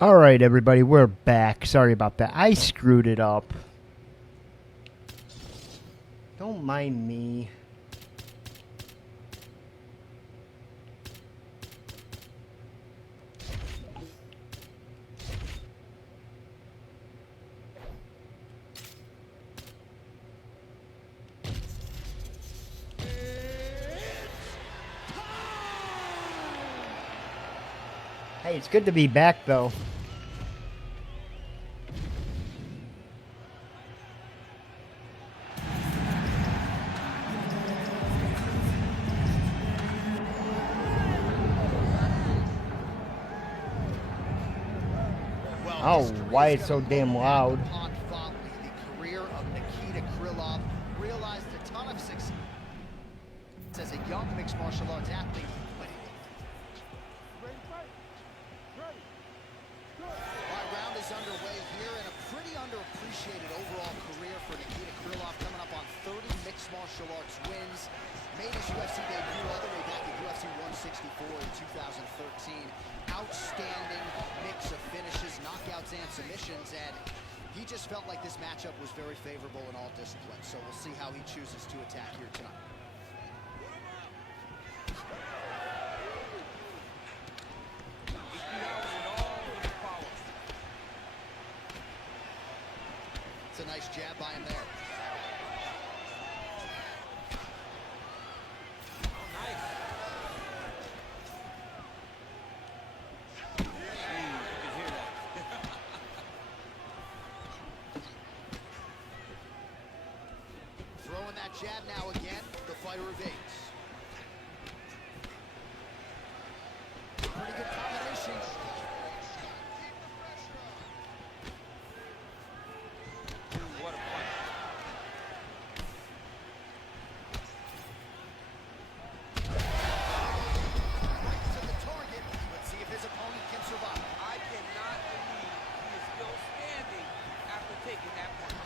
All right, everybody, we're back. Sorry about that. I screwed it up. Don't mind me. Hey, it's good to be back, though. Oh, why it's so damn loud. The career of Nikita Krylov realized a ton of success as a young mixed martial arts athlete. Our round is underway here, and a pretty underappreciated overall career for Nikita Krylov, coming up on 30 mixed martial arts wins. Made his UFC debut all the way back at UFC 164 in 2013. Outstanding mix of finishes, knockouts, and submissions, and he just felt like this matchup was very favorable in all disciplines. So we'll see how he chooses to attack here tonight. It's a nice jab by him there. Throwing that jab now again, the fighter evades. Pretty good combination. What a punch. Right to the target. Let's see if his opponent can survive. I cannot believe he is still standing after taking that punch.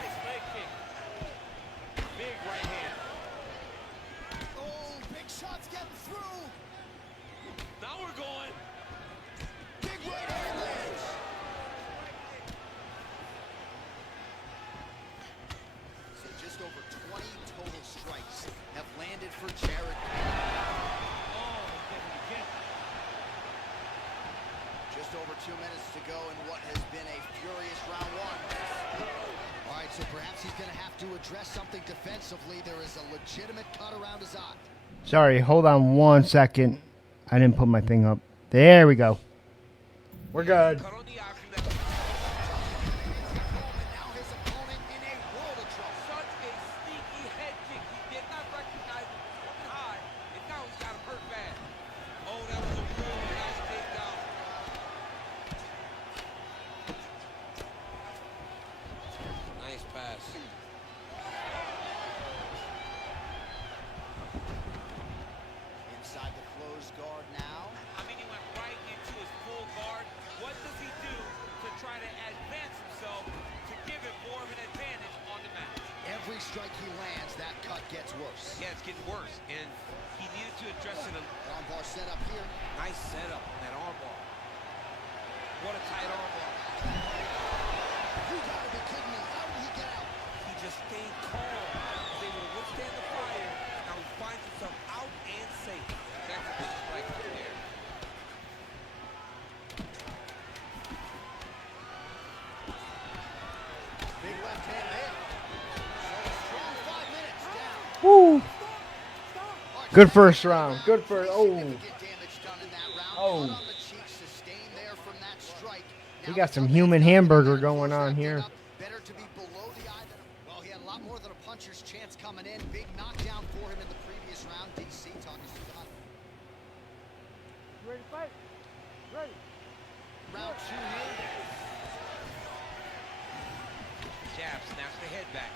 Nice leg kick. Big right hand. Oh, big shots getting through. Now we're going. Big right hand lands. So just over 20 total strikes have landed for Jared. Oh, again. Just over 2 minutes to go in what has been a furious round one. All right, so perhaps he's going to have to address something defensively. There is a legitimate cut around his eye. Sorry, hold on 1 second. I didn't put my thing up. There we go. We're good. Cut on the eye from that. Now his opponent in a world of trouble. Such a sneaky head kick. He did not recognize it was coming high, and now he's got him hurt bad. Oh, that was a really nice takedown. Nice pass. Inside the closed guard now. I mean, he went right into his full guard. What does he do to try to advance himself to give him more of an advantage on the mat? Every strike he lands, that cut gets worse. Yeah, it's getting worse, and he needed to address it. Armbar set up here. Nice setup on that armbar. What a tight armbar. You gotta be kidding me. How did he get out? He just stayed calm. Was able to withstand the fire. Now he finds himself out and safe. That's a big strike right there. Big left hand there. So a strong 5 minutes down. Woo. Good first round. Good first. Oh. Significant damage done in that round. Oh. Cut on the cheek sustained there from that strike. We Now got some the human toughest hamburger thing going on to here. get up, better to be below the eye than well, he had a lot more than a puncher's chance coming in. Big knockdown for him in the previous round. DC talking to Scott. Ready to fight? Ready. Round two here. Jab, snaps the head back.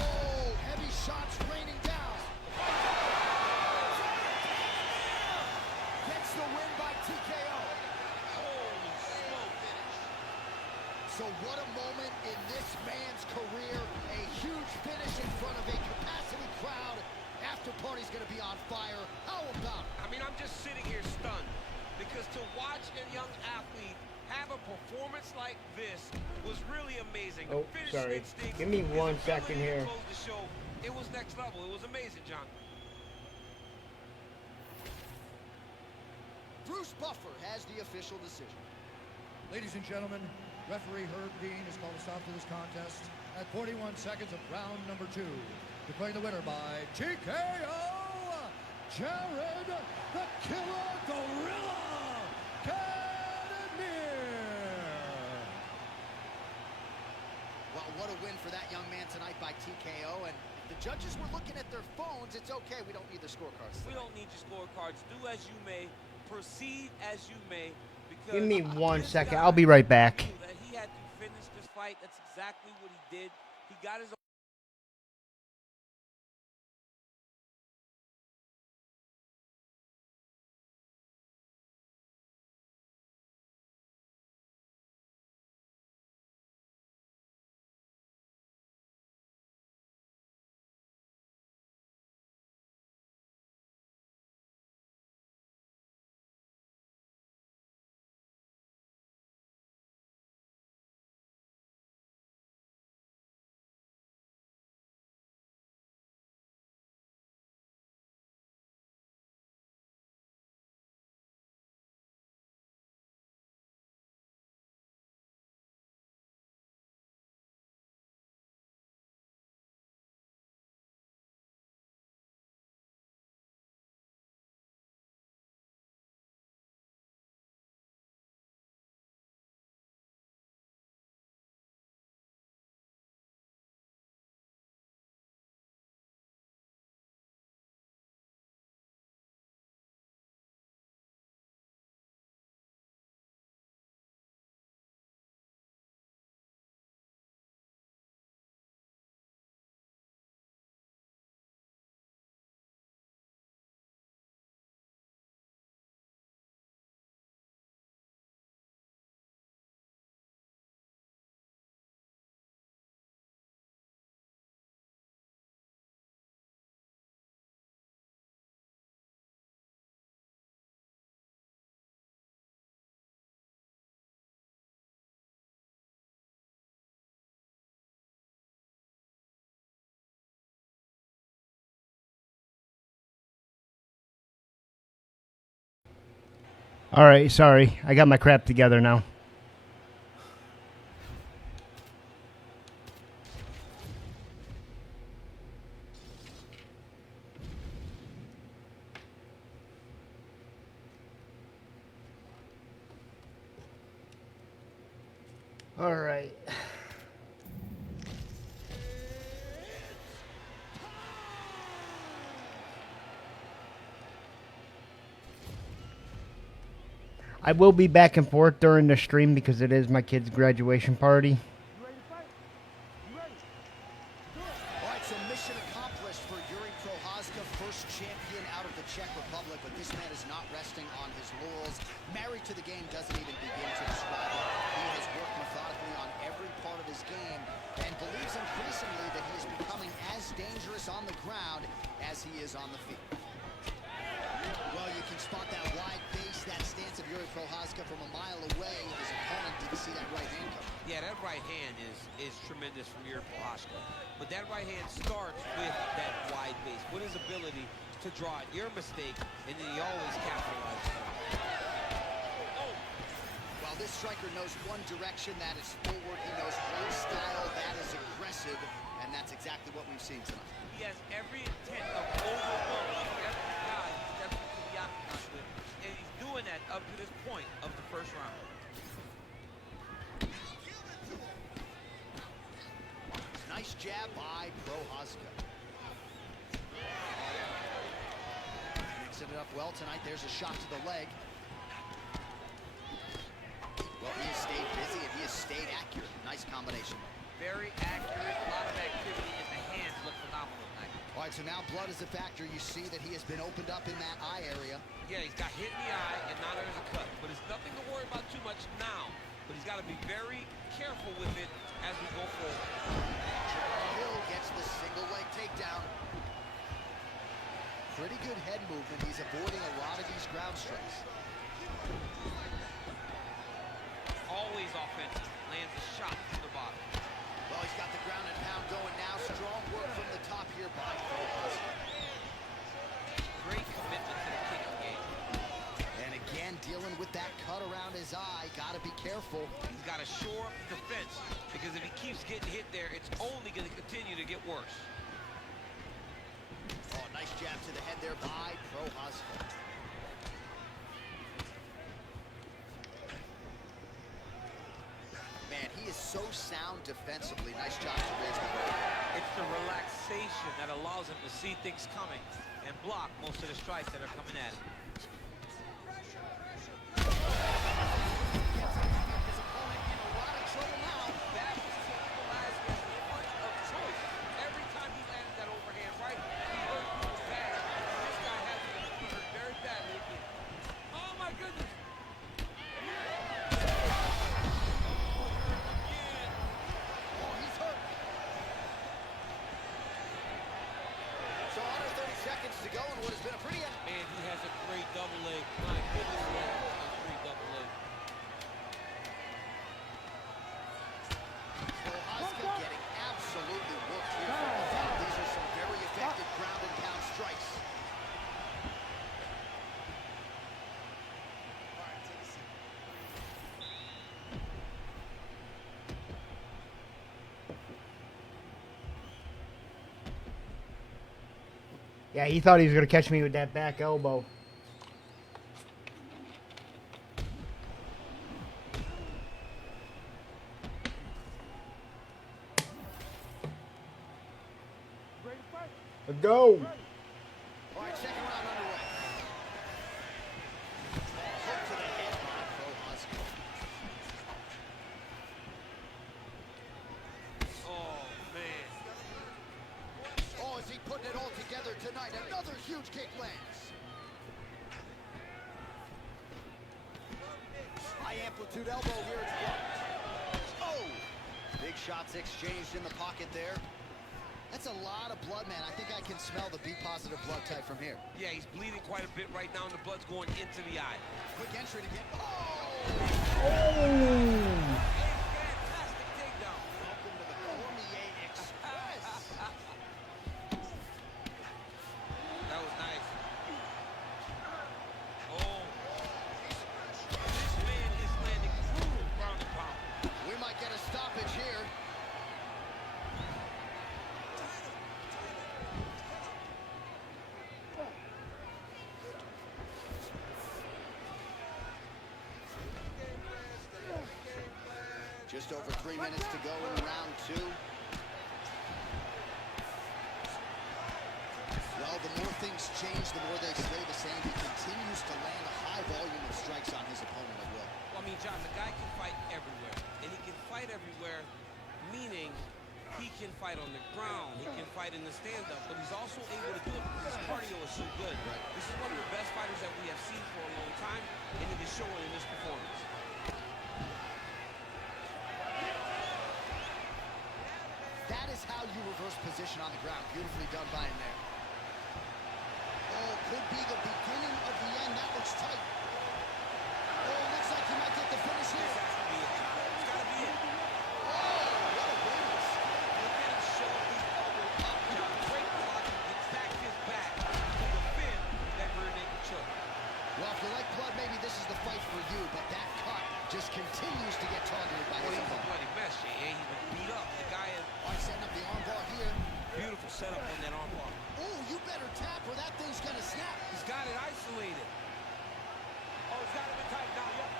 Oh, heavy shots raining down. Gets the win by TKO. So what a moment in this man's career. A huge finish in front of a capacity crowd. After party's going to be on fire. How about it? I mean, I'm just sitting here stunned because to watch a young athlete have a performance like this was really amazing. Oh, The finishing sorry. instinct, Give me his 1 ability second to here. close the show, it was next level. It was amazing, John. Bruce Buffer has the official decision. Ladies and gentlemen, referee Herb Dean has called a stop to this contest at 41 seconds of round number 2. Declaring the winner by TKO, Jared the Killer Gorilla Cannonier. Well, what a win for that young man tonight by TKO. And if the judges were looking at their phones, it's okay. We don't need their scorecards. We don't need your scorecards. Do as you may, proceed as you may. Because Give me 1 this second. guy I'll be right back. knew that he had to finish this fight. That's exactly what he did. He got his All right, sorry. I got my crap together now. All right. I will be back and forth during the stream because it is my kid's graduation party. You ready to fight? You ready? All right, so mission accomplished for Yuri Prochazka, first champion out of the Czech Republic, but this man is not resting on his laurels. Married to the game doesn't even begin to describe it. He has worked methodically on every part of his game and believes increasingly that he is becoming as dangerous on the ground as he is on the feet. Well, you can spot that wide base, that stance of Yuri Prochazka from a mile away. His opponent didn't see that right hand coming. Yeah, that right hand is tremendous from Yuri Prochazka. But that right hand starts with that wide base, with his ability to draw at your mistake, and then he always capitalizes on it. While this striker knows one direction, that is forward. He knows one style, that is aggressive, and that's exactly what we've seen tonight. He has every intent of overwhelming every guy he steps into the octagon with, and he's doing that up to this point of the first round. Nice jab by Prochazka. Mixing it up well tonight. There's a shot to the leg. Well, he has stayed busy and he has stayed accurate. Nice combination. Very accurate, a lot of activity, and the hands look phenomenal tonight. All right, so now blood is a factor. You see that he has been opened up in that eye area. Yeah, he's got hit in the eye, and now there's a cut. But it's nothing to worry about too much now. but he's got to be very careful with it as we go forward. Hill gets the single leg takedown. Pretty good head movement. He's avoiding a lot of these ground strikes. Always offensive. Lands a shot from the bottom. Well, he's got the ground and pound going now. Strong work from the top here by Boaz. Great commitment to the kicking game. And again, dealing with that cut around his eye. Got to be careful. He's got to shore up the defense, because if he keeps getting hit there, it's only going to continue to get worse. Oh, nice jab to the head there by Boaz. Man, he is so sound defensively. Nice job to raise the bar. It's the relaxation that allows him to see things coming and block most of the strikes that are coming at him. His opponent in a lot of trouble now. That was Cain Velasquez's punch of choice. Every time he landed that overhand right, he hurt people bad. This guy has been hurt very badly again. Oh my goodness! Oh, he's hurt. So under 30 seconds to go in what has been a pretty... Man, he has a great double leg. My goodness, he has a great double leg. Bohaska getting absolutely worked here. These are some very effective ground and pound strikes. Yeah, he thought he was going to catch me with that back elbow. Ready to fight? Let's go. All right, second round underway. Hook to the head by Bohaska. Oh, man. Oh, is he putting it all together tonight? Another huge kick lands. High amplitude elbow here. It's blocked. Oh! Big shots exchanged in the pocket there. That's a lot of blood, man. I think I can smell the B-positive blood type from here. Yeah, he's bleeding quite a bit right now, and the blood's going into the eye. Quick entry to get... Oh! Oh. Fantastic takedown. Welcome to the Cormier Express. That was nice. Oh. This man is landing brutal ground and pound. We might get a stoppage here. Just over 3 minutes to go in round two. Well, the more things change, the more they stay the same. He continues to land a high volume of strikes on his opponent at will. Well, I mean, John, the guy can fight everywhere. And he can fight everywhere, meaning he can fight on the ground, he can fight in the stand-up, but he's also able to do it because his cardio is so good. This is one of the best fighters that we have seen for a long time, and it is showing in this performance. That is how you reverse position on the ground. Beautifully done by him there. Oh, could be the beginning of the end. That looks tight. Oh, looks like he might get the finish This here. has to be it, John. It's got to be it. Oh, what a witness. Look at him shove his elbow up, John. Great blocking. He backed his back to defend that rear naked choke. Well, if you like blood, maybe this is the fight for you, but that cut just continues to get targeted by Well, his he's a opponent. bloody mess, Jay. He's been beat up. The guy is All right, setting up the armbar here. beautiful setup on that armbar. Oh, you better tap or that thing's gonna snap. He's got it isolated. Oh, he's got him in tight now. Yep.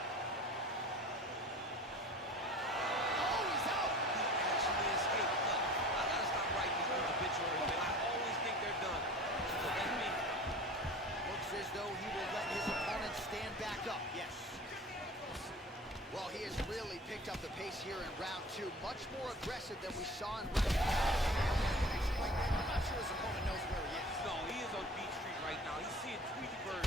Oh, he's out. He actually escaped. Look, I gotta stop writing these obituaries, man. I always think they're done. But that's me. Looks as though he will let his opponent stand back up. Yes. Well, he has really picked up the pace here in round two. Much more aggressive than we saw in round one. I'm not sure his opponent knows where he is. No, he is on Beach Street right now. He's seeing Tweety Bird.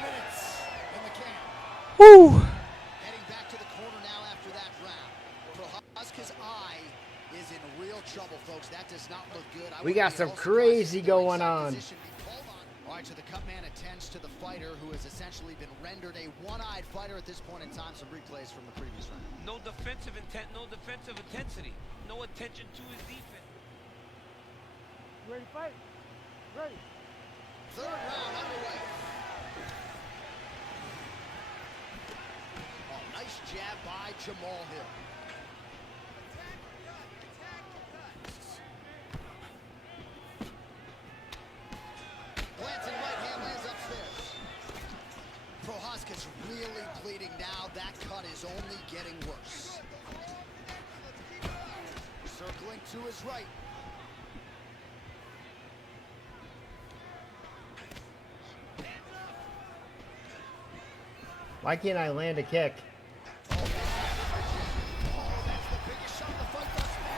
minutes in the can. Woo! Heading back to the corner now after that round. Prohaska's eye is in real trouble, folks. That does not look good. We got some crazy going on. All right, so the cut man attends to the fighter who has essentially been rendered a one-eyed fighter at this point in time. Some replays from the previous round. No defensive intent, no defensive intensity. No attention to his defense. Ready to fight? Ready. Third round underway. Oh, nice jab by Jamal Hill. Glancing right hand lands upstairs. Prohaska's really bleeding now. That cut is only getting worse. Circling to his right. Why can't I land a kick? Oh, that's the biggest shot of the fight thus far.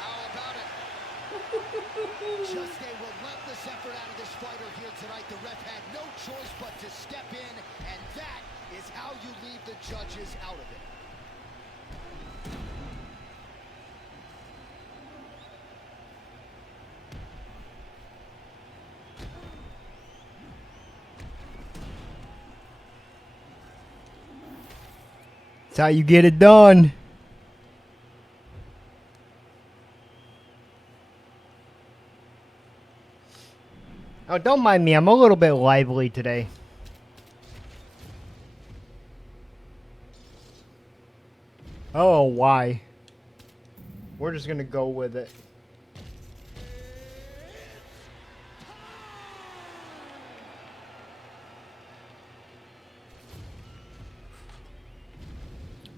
How about it? Just a relentless effort out of this fighter here tonight. The ref had no choice but to step in, and that is how you leave the judges out of it. That's how you get it done. Oh, don't mind me. I'm a little bit lively today. Oh, why? We're just gonna go with it.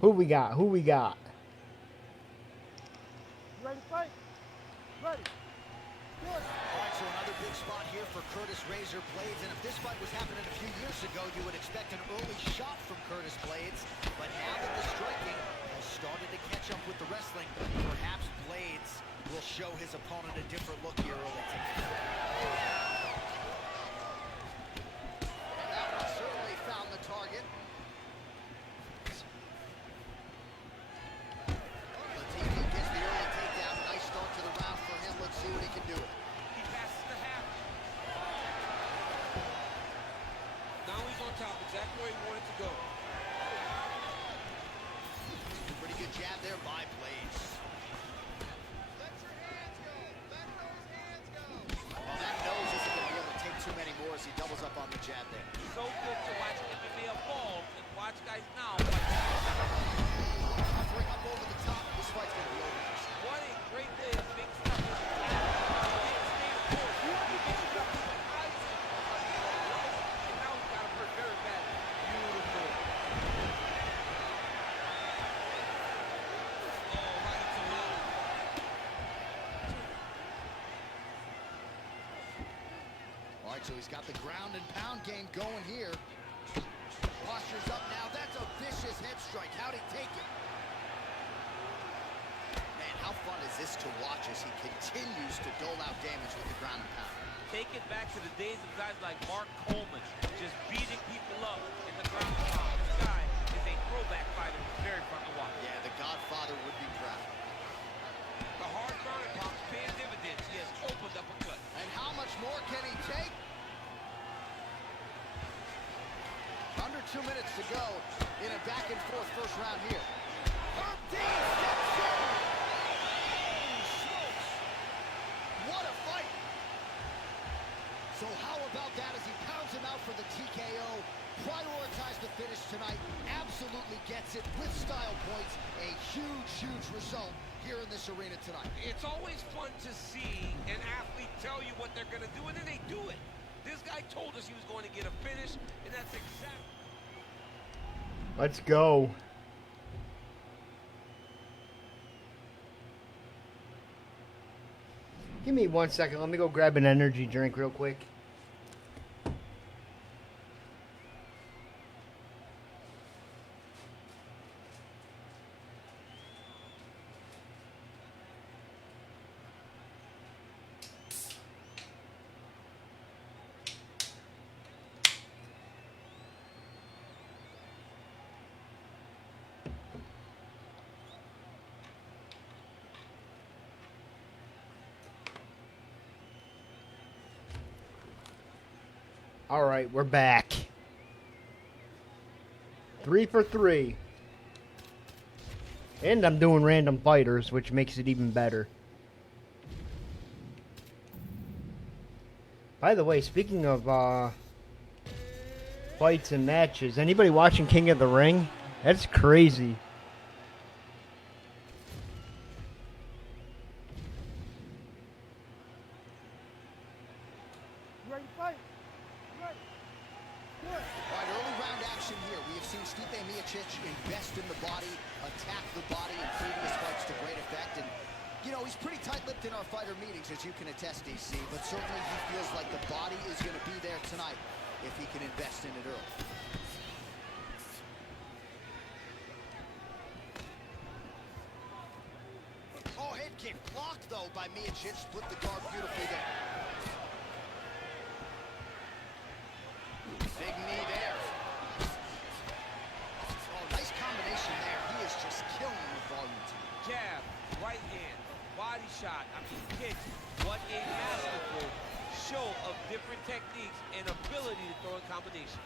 Who we got? Who we got? Ready to fight? Ready. Good. All right, so another big spot here for Curtis Razor Blades, and if this fight was happening a few years ago, you would expect an early shot from Curtis Blades, but now that the striking has started to catch up with the wrestling, perhaps Blades will show his opponent a different look here early tonight. And that one certainly found the target. Latifi gets the early takedown. Nice start to the round for him. Let's see what he can do. He passes the half. Now he's on top, exactly where he wanted to go. Pretty good jab there by Blades. Well, that nose isn't going to be able to take too many more as he doubles up on the jab there. So good to watch MMA evolve and watch guys now. Hovering up over the top. This fight's going to be over. What a great way of mixing up his attack. And now he's got him hurt very bad. Beautiful. Oh, right into low. All right, so he's got the ground and pound game going here. Posture's up now. That's a vicious head strike. How'd he take it? Man, how fun is this to watch as he continues to dole out damage with the ground and pound? Take it back to the days of guys like Mark Coleman, just beating people up in the ground and pound. This guy is a throwback fighter. It's very fun to watch. Yeah, the Godfather would be proud. The hard ground and pound's paying dividends. He has opened up a cut. And how much more can he take? Under 2 minutes to go in a back-and-forth first round here. Herb Dean steps in. Holy smokes. What a fight. So how about that as he pounds him out for the TKO? Prioritized the finish tonight. Absolutely gets it with style points. A huge, huge result here in this arena tonight. It's always fun to see an athlete tell you what they're going to do, and then they do it. This guy told us he was going to get a finish, and that's exactly... Let's go. Give me 1 second. Let me go grab an energy drink real quick. All right, we're back. 3 for 3. And I'm doing random fighters, which makes it even better. By the way, speaking of fights and matches, anybody watching King of the Ring? That's crazy. You ready to fight? You ready? Good. All right, early round action here. We have seen Stipe Miocic invest in the body, attack the body in previous fights to great effect. And, you know, he's pretty tight-lipped in our fighter meetings, as you can attest, DC. But certainly he feels like the body is going to be there tonight if he can invest in it early. Oh, head kick blocked, though, by Miocic. Split the guard beautifully there. Big knee there. Oh, nice combination there. He is just killing with volume tonight. Jab, right hand, body shot, kicks. What a masterful show of different techniques and ability to throw in combination.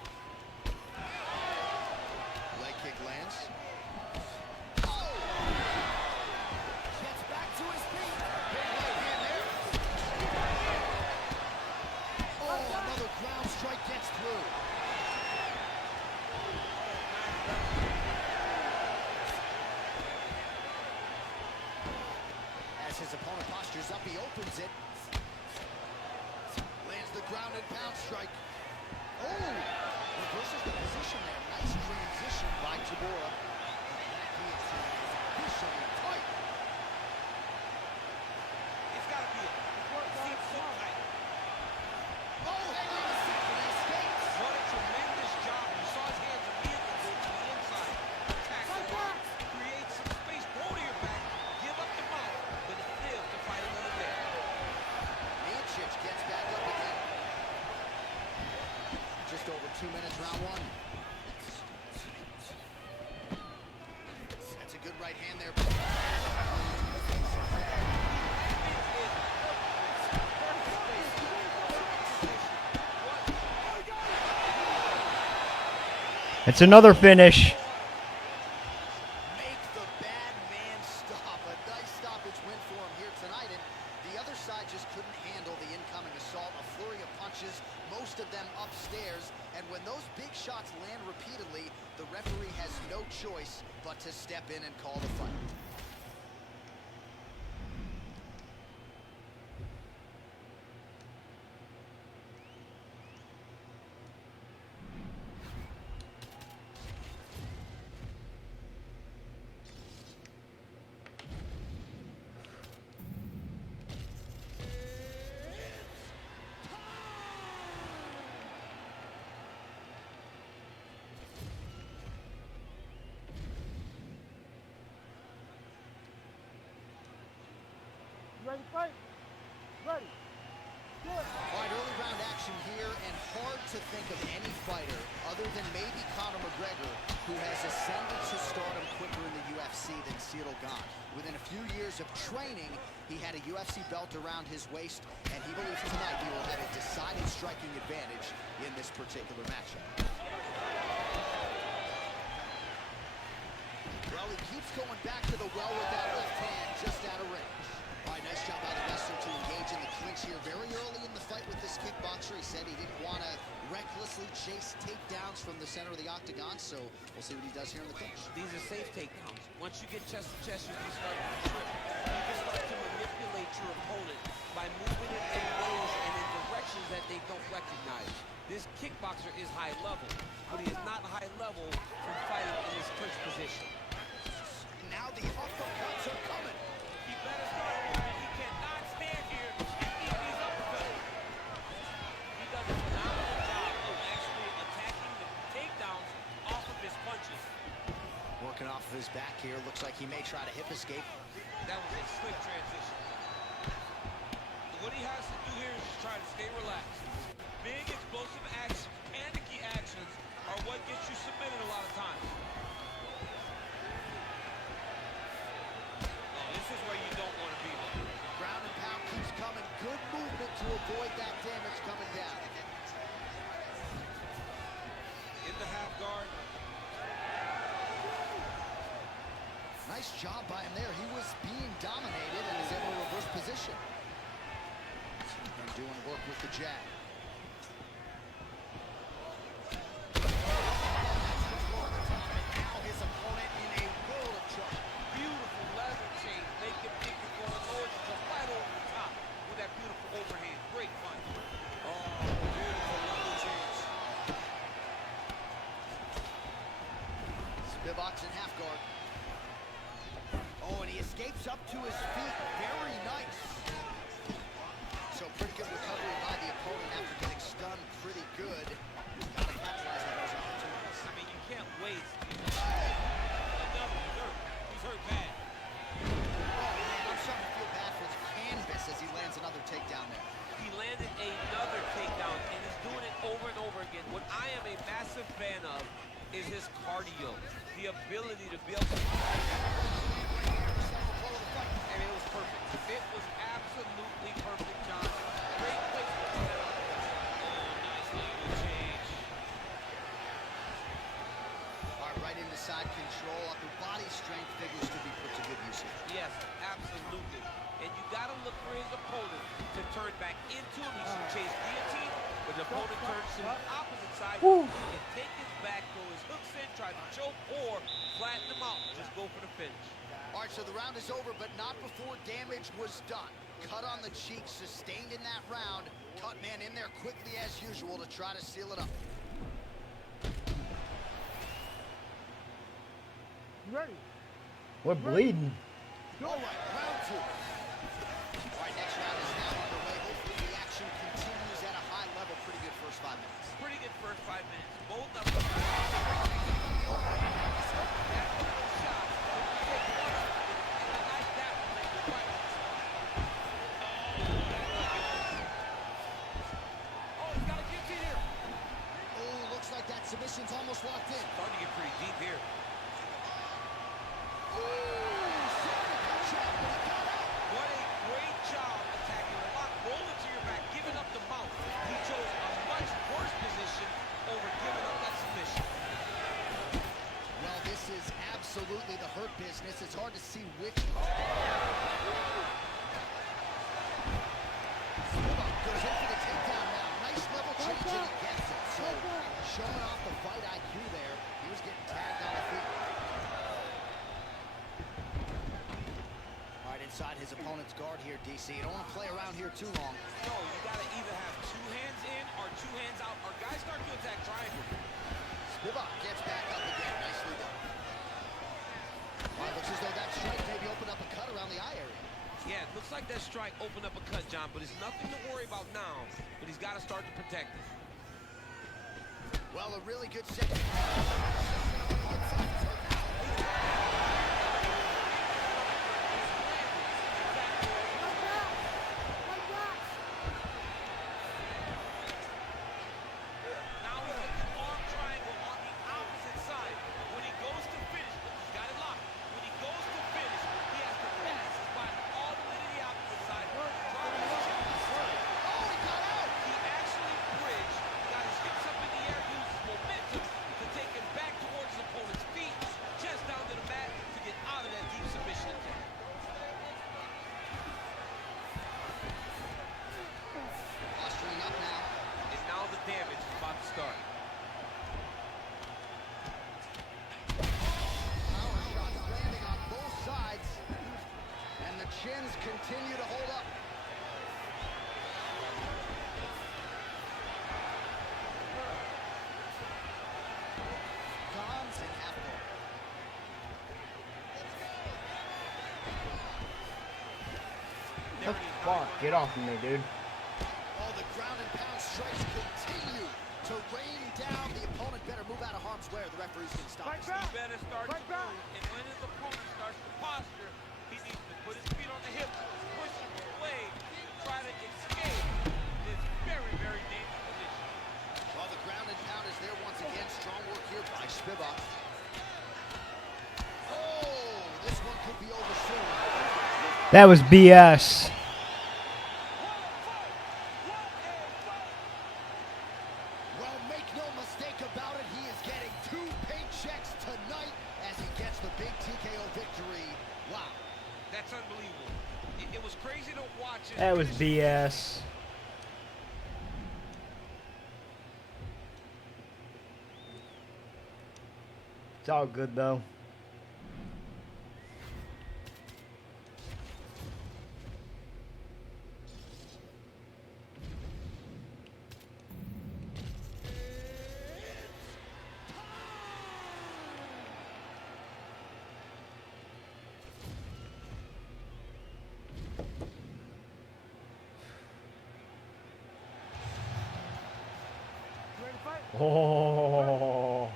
Leg kick lands. Oh! Gets back to his feet. Big right hand there. Oh, another ground strike gets through. As his opponent postures up, he opens it. Lands the ground and pound strike. Oh! Reverses the position there. Nice transition by Tabora. That guillotine is officially tight. It's got to be it. It seems so tight. Oh, hang on a second. He escapes. What a tremendous job. You saw his hands immediately go to the inside. Attack the back. Create some space. Go to your back. Give up the mouth. But it lives to fight another day. Miocic gets back up again. Just over 2 minutes, round one. That's a good right hand there. It's another finish. Make the bad man stop. A nice stoppage win for him here tonight. And the other side just couldn't handle the incoming assault. A flurry of punches, most of them upstairs. And when those big shots land repeatedly, the referee has no choice but to step in and call the fight. You ready to fight? Ready. Good. All right, early round action here, and hard to think of any fighter other than maybe Conor McGregor who has ascended to stardom quicker in the UFC than Ciryl Gane. Within a few years of training, he had a UFC belt around his waist, and he believes tonight he will have a decided striking advantage in this particular matchup. Well, he keeps going back to the well with that left hand just out of range. All right, nice job by the wrestler to engage in the clinch here very early in the fight with this kickboxer. He said he didn't want to recklessly chase takedowns from the center of the octagon, so we'll see what he does here in the clinch. These are safe takedowns. Once you get chest to chest, you can start to trip. You can start to manipulate your opponent by moving it in ways and in directions that they don't recognize. This kickboxer is high level, but he is not high level from fighting in this clinch position. Now the uppercuts are coming. He better start. He cannot stand here and eat these uppercuts. He does a phenomenal job of actually attacking the takedowns off of his punches. Working off of his back here. Looks like he may try to hip escape. That was a slick transition. What he has to do here is just try to stay relaxed. Big explosive actions, panicky actions are what gets you submitted a lot of times. avoid that damage coming down. In the half guard. Nice job by him there. He was being dominated and is able to reverse position. And doing work with the jab. Now his opponent in a world of trouble. Beautiful leather chain. Make him think you're going low. It's just right over the top with that beautiful overhand. Great punch. Oh, beautiful leather change. Spivak's in half guard. Oh, and he escapes up to his feet. Very nice. So pretty good recovery by the opponent after getting stunned pretty good. Gotta capitalize on those opportunities. I mean, you can't waste. Another, he's hurt. He's hurt bad. Oh, I'm starting to feel bad for his canvas as he lands another takedown there. He landed another takedown, and he's doing it over and over again. What I am a massive fan of is his cardio, the ability to be able to... I mean, it was perfect. It was absolutely perfect, John. Great place to put that on. Oh, nice legal change. All right, right into side control. Upper body strength figures to be put to good use here. Yes, absolutely. And you got to look for his opponent to turn back into him. He should chase guillotine, but the opponent turns to the opposite side. And take his back, throw his hooks in, try to choke, or flatten him out. Just go for the finish. All right, so the round is over, but not before damage was done. Cut on the cheek, sustained in that round. Cut man in there quickly as usual to try to seal it up. You ready? We're bleeding. All right, round two. All right, next round is now underway. Hopefully the action continues at a high level. Pretty good first 5 minutes. Pretty good first 5 minutes. Both of them. That little shot. Take one of them, and I like that one. Like the right on the spot. Oh, he's got a guillotine here. Oh, looks like that submission's almost locked in. Starting to get pretty deep here. What a great job attacking the lock, rolling to your back, giving up the mount. He chose a much worse position over giving up that submission. Well, this is absolutely the hurt business. It's hard to see which. Spivak goes in for the takedown now. Nice level change and he gets it. So showing off the fight IQ there. He was getting tagged on the feet. All right, inside his opponent's guard here, DC. You don't want to play around here too long. No, you got to either have two hands in or two hands out, or guys start to attack triangle. Spivak gets back up again. Nicely done. All right, looks as though that strike maybe opened up a cut around the eye area. Yeah, it looks like that strike opened up a cut, John, but it's nothing to worry about now. But he's got to start to protect it. Well, a really good second. Now he's got the arm triangle on the opposite side. When he goes to finish, he's got it locked. When he goes to finish, he has to pass his body all the way to the opposite side. Oh, he got out! He actually bridged, got his hips up in the air, used his momentum to take him back towards his opponent's feet, chest down to the mat to get out of that deep submission attack. Posturing up now. And now the damage is about to start. Power shots landing on both sides. And the chins continue to hold up. Gons in half guard. What the fuck? Get off of me, dude. Oh, the ground and pound strikes continue to rain down. The opponent better move out of harm's way or the referees can stop. Fight He back! better start to Fight back! move, and when his opponent starts to posture, he needs to put his feet on the hips, push him away, and try to escape this very, very dangerous position. Well, the ground and pound is there once again. Strong work here by Spivak. Oh, this one could be over soon. That was BS. One, fight! unbelievable. It was crazy to watch it. That was BS. It's all good though. Ready to fight? Oh. All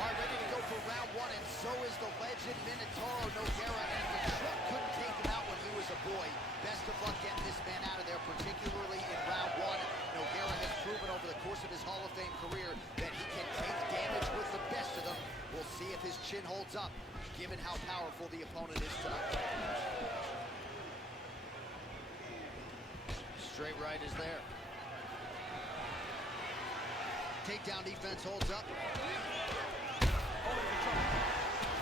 right, ready to go for round one, and so is the legend Minotauro Nogueira, and the truck couldn't take him out when he was a boy. Best of luck getting this man out of there, particularly in round one. Nogueira has proven over the course of his Hall of Fame career that he can take damage with the best of them. We'll see if his chin holds up, given how powerful the opponent is tonight. Straight right is there. Takedown defense holds up.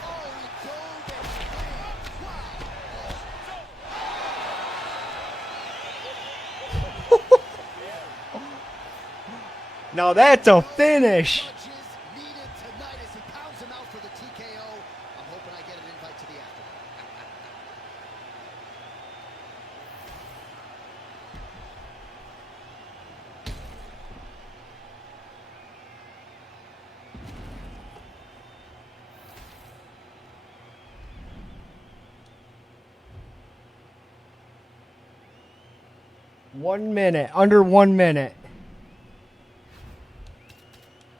Oh, he dove and landed. Wow. Now that's a finish. Punches needed tonight as he pounds him out for the TKO. I'm hoping I get an invite to the after. 1 minute, under 1 minute.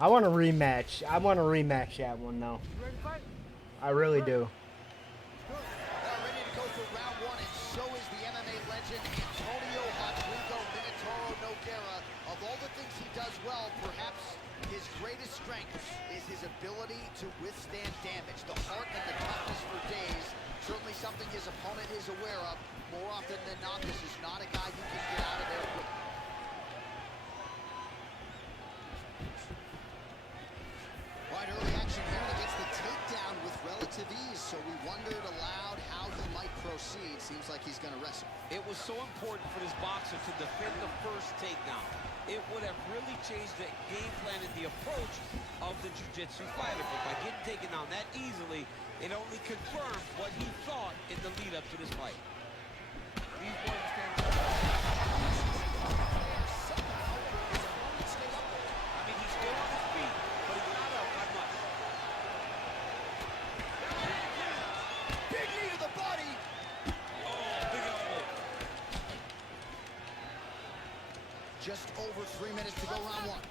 I want a rematch. I want to rematch that one though. You ready to fight? I really do. All right, ready to go for round one, and so is the MMA legend Antonio Rodrigo Minotauro Nogueira. Of all the things he does well, perhaps his greatest strength is his ability to withstand damage. The heart and the toughness for days, certainly something his opponent is aware of. More often than not, this is not a guy who can get out of there quick. Right, early action here, and he gets the takedown with relative ease, so we wondered aloud how he might proceed. Seems like he's going to wrestle. It was so important for this boxer to defend the first takedown. It would have really changed the game plan and the approach of the jiu-jitsu fighter. But by getting taken down that easily, it only confirmed what he thought in the lead-up to this fight. These boys stand up. I mean, he's still on his feet, but he's not up by much. Big knee to the body. Oh, big elbow. Just over 3 minutes to go round one.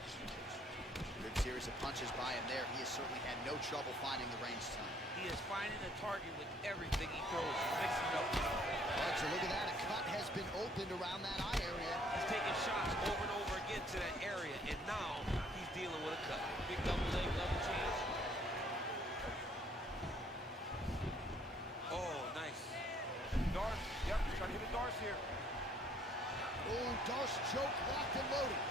Good series of punches by him there. He has certainly had no trouble finding the range tonight. He is finding the target with everything he throws. He's mixing it up. All right, so look at that. A cut has been opened around that eye area. He's taking shots over and over again to that area, and now he's dealing with a cut. Big double leg, double change. Oh, nice. Darce, yep, trying to hit a Darce here. Oh, Darce choke locked and loaded.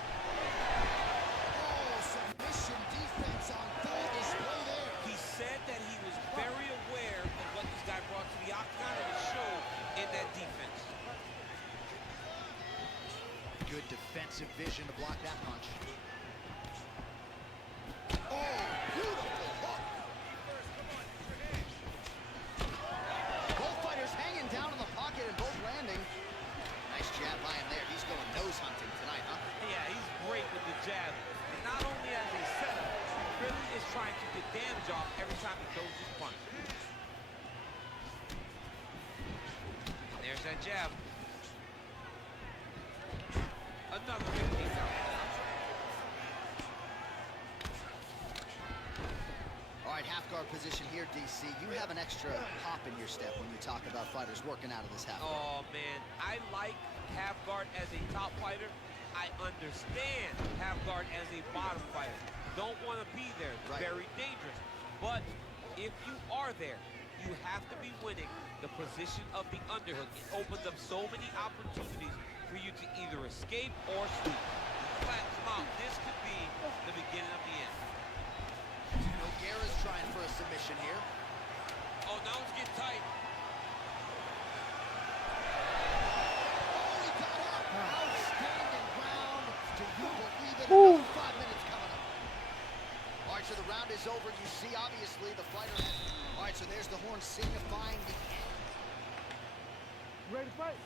Oh, submission defense on full display there. He said that he was very aware of what this guy brought to the octagon, and it showed in that defense. Good defensive vision to block that punch. Oh, beautiful hook. Both fighters hanging down in the pocket and both landing. Nice jab by him there. He's going nose hunting tonight, huh? Yeah, he's great with the jab. And not only as a setup, he really is trying to get damage off every time he throws his punch. And there's that jab. Another big takedown. All right, half guard position here, DC. You have an extra hop in your step when you talk about fighters working out of this half guard. Oh, man. I like half guard as a top fighter. I understand half guard as a bottom fighter. Don't want to be there. It's Right. very dangerous. But if you are there, you have to be winning the position of the underhook. It opens up so many opportunities for you to either escape or sweep. Flattens him out. This could be the beginning of the end. Nogueira's trying for a submission here. Oh, now it's getting tight. is over. You see, obviously, the fighter has... All right, so there's the horn signifying the end. Ready to fight?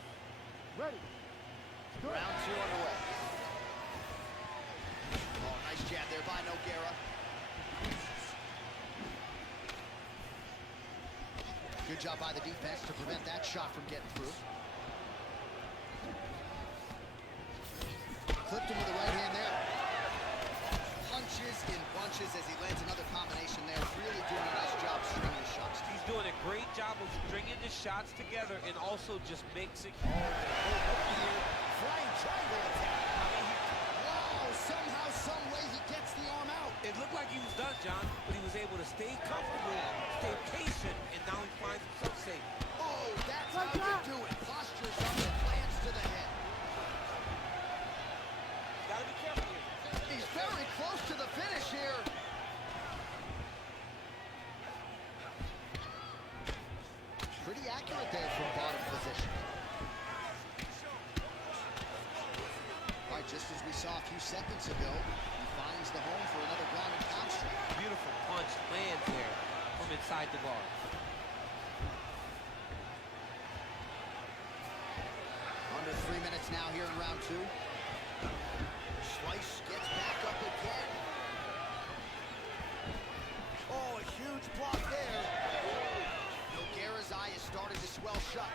Ready. Round 2 underway. Oh, nice jab there by Nogueira. Good job by the defense to prevent that shot from getting through. Clipped him with the right hand there. Punches in bunches as he lands another combination there. Really doing a nice job stringing his shots. He's doing a great job of stringing the shots together and also just mixing. Flying triangle attack. Wow, somehow, some way he gets the arm out. It looked like he was done, John, but he was able to stay comfortable, stay patient, and now he finds himself safe. Oh, that's how you do it. Postures up and lands to the head. Gotta be careful here. He's very close to the finish here. Pretty accurate there from bottom position. All right, just as we saw a few seconds ago, he finds the home for another ground and pound strike. Beautiful punch lands there from inside the guard. Under 3 minutes now here in round 2. Slice gets back up again. Oh, a huge block there. Nogueira's eye is starting to swell shut.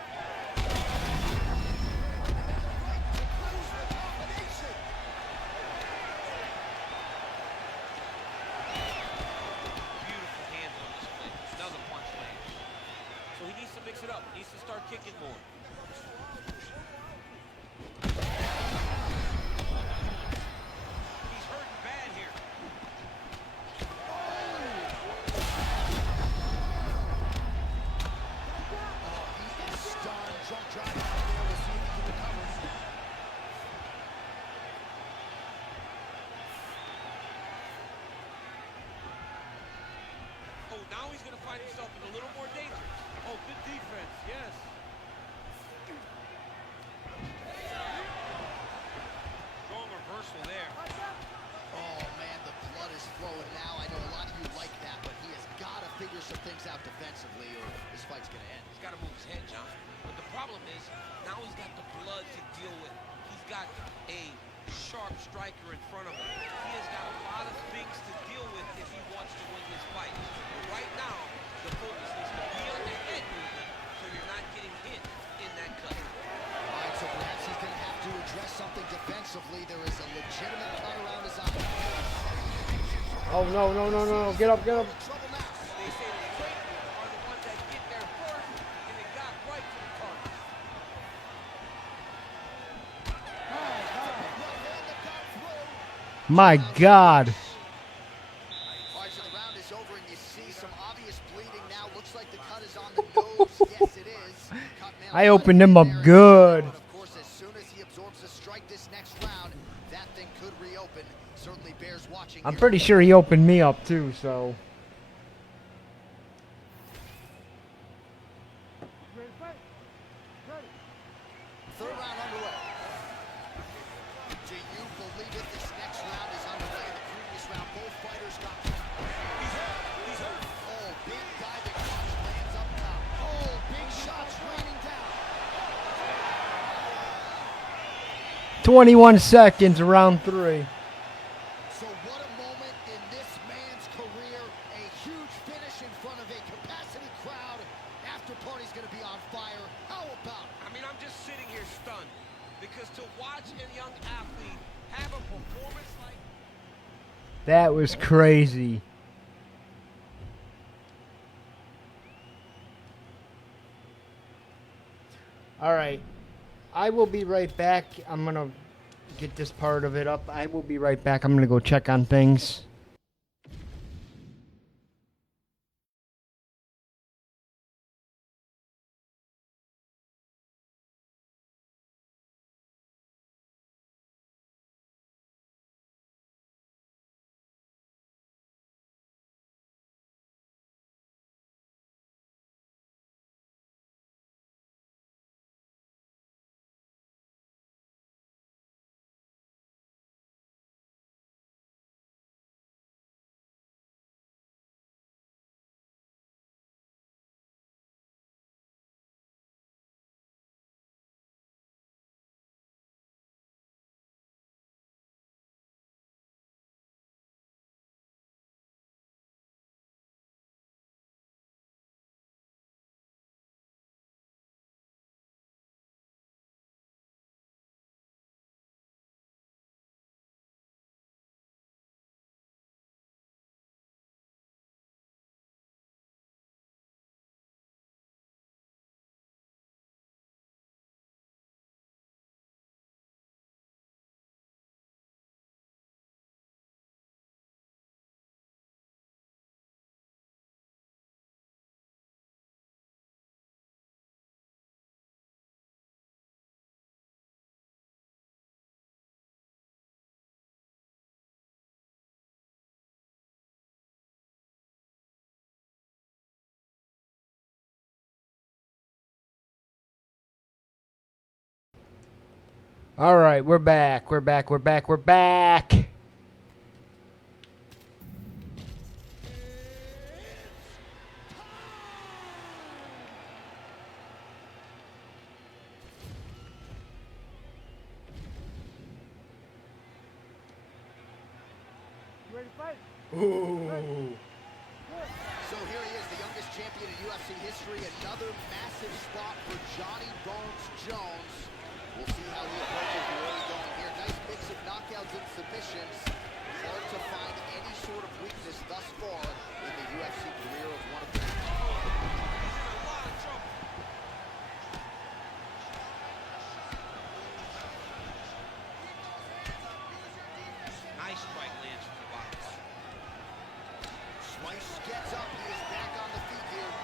Right to close the combination. Beautiful hand on this play. Another punch lands. So he needs to mix it up. He needs to start kicking more. He's hurting bad here. Oh, he is stunned. Drunk drive out there. We'll see if he can recover. Oh, now he's going to find himself in a little more danger. Oh, good defense, yes. Strong reversal there. Oh, man, the blood is flowing now. I know a lot of you like that, but he has got to figure some things out defensively or this fight's going to end. He's got to move his head, John. But the problem is, now he's got the blood to deal with. He's got a sharp striker in front of him. He has got a lot of things to deal with if he wants to win this fight. But right now, the focus needs to be on the head movement so you're not getting hit in that cut. All right, so perhaps he's going to have to address something defensively. There is a legitimate cut around his eye. Oh, no, no, no, no. Get up, get up. Trouble now. They say the great are the ones that get there first, and it got right to the target. My God. All right, so the round is over, and you see some obvious bleeding now. Looks like the cut is on the nose. Yes, it is. Cut man I opened him up there. good. But of course, as soon as he absorbs a strike this next round, that thing could reopen. Certainly bears watching. I'm here. pretty sure he opened me up too, so. Ready to fight? Ready. Third round underway. Do you believe it? This next round is underway. In the previous round, both fighters got... He's hurt. He's hurt. Oh, big diving punch lands up top. Oh, big shots raining down. 21 seconds, round 3. So what a moment in this man's career. A huge finish in front of a capacity crowd. After party's going to be on fire. How about it? I mean, I'm just sitting here stunned because to watch a young athlete have a performance like That was crazy. All right. I will be right back. I'm going to get this part of it up. I will be right back. I'm going to go check on things. All right, we're back. We're back. We're back. We're back. You ready to fight? Ooh. So here he is, the youngest champion in UFC history. Another massive spot for Johnny Bones Jones. We'll see how he approaches the early going here. Nice mix of knockouts and submissions. Hard to find any sort of weakness thus far in the UFC career of one of them. Nice strike lands from the box. Slice gets up. He is back on the feet here.